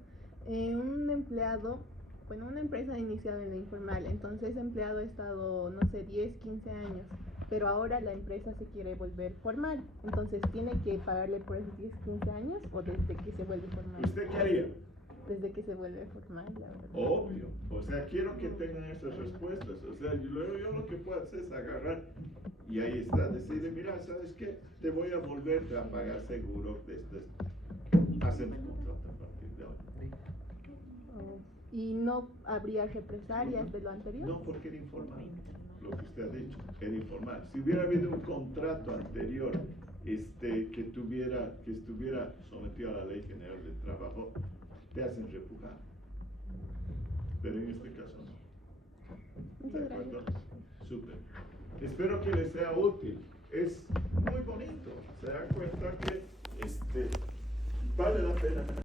un empleado, bueno, una empresa ha iniciado en lo informal, entonces ese empleado ha estado, no sé, 10, 15 años, pero ahora la empresa se quiere volver formal, entonces ¿tiene que pagarle por esos 10, 15 años o desde que se vuelve formal? ¿Usted qué haría? Desde que se vuelve formal, la verdad. Obvio, o sea, quiero que tengan esas respuestas, o sea, yo lo que puedo hacer es agarrar y ahí está, decirle, mira, ¿sabes qué? Te voy a volver a pagar seguro de este, hacemos contrato a partir de ahora. ¿Y no habría represalias de lo anterior? No, porque era informal, lo que usted ha dicho, era informal. Si hubiera habido un contrato anterior que estuviera sometido a la Ley General del Trabajo, te hacen repujar. Pero en este caso no. Muchas ¿De acuerdo? gracias. Súper. Espero que les sea útil. Es muy bonito. Se dan cuenta que vale la pena.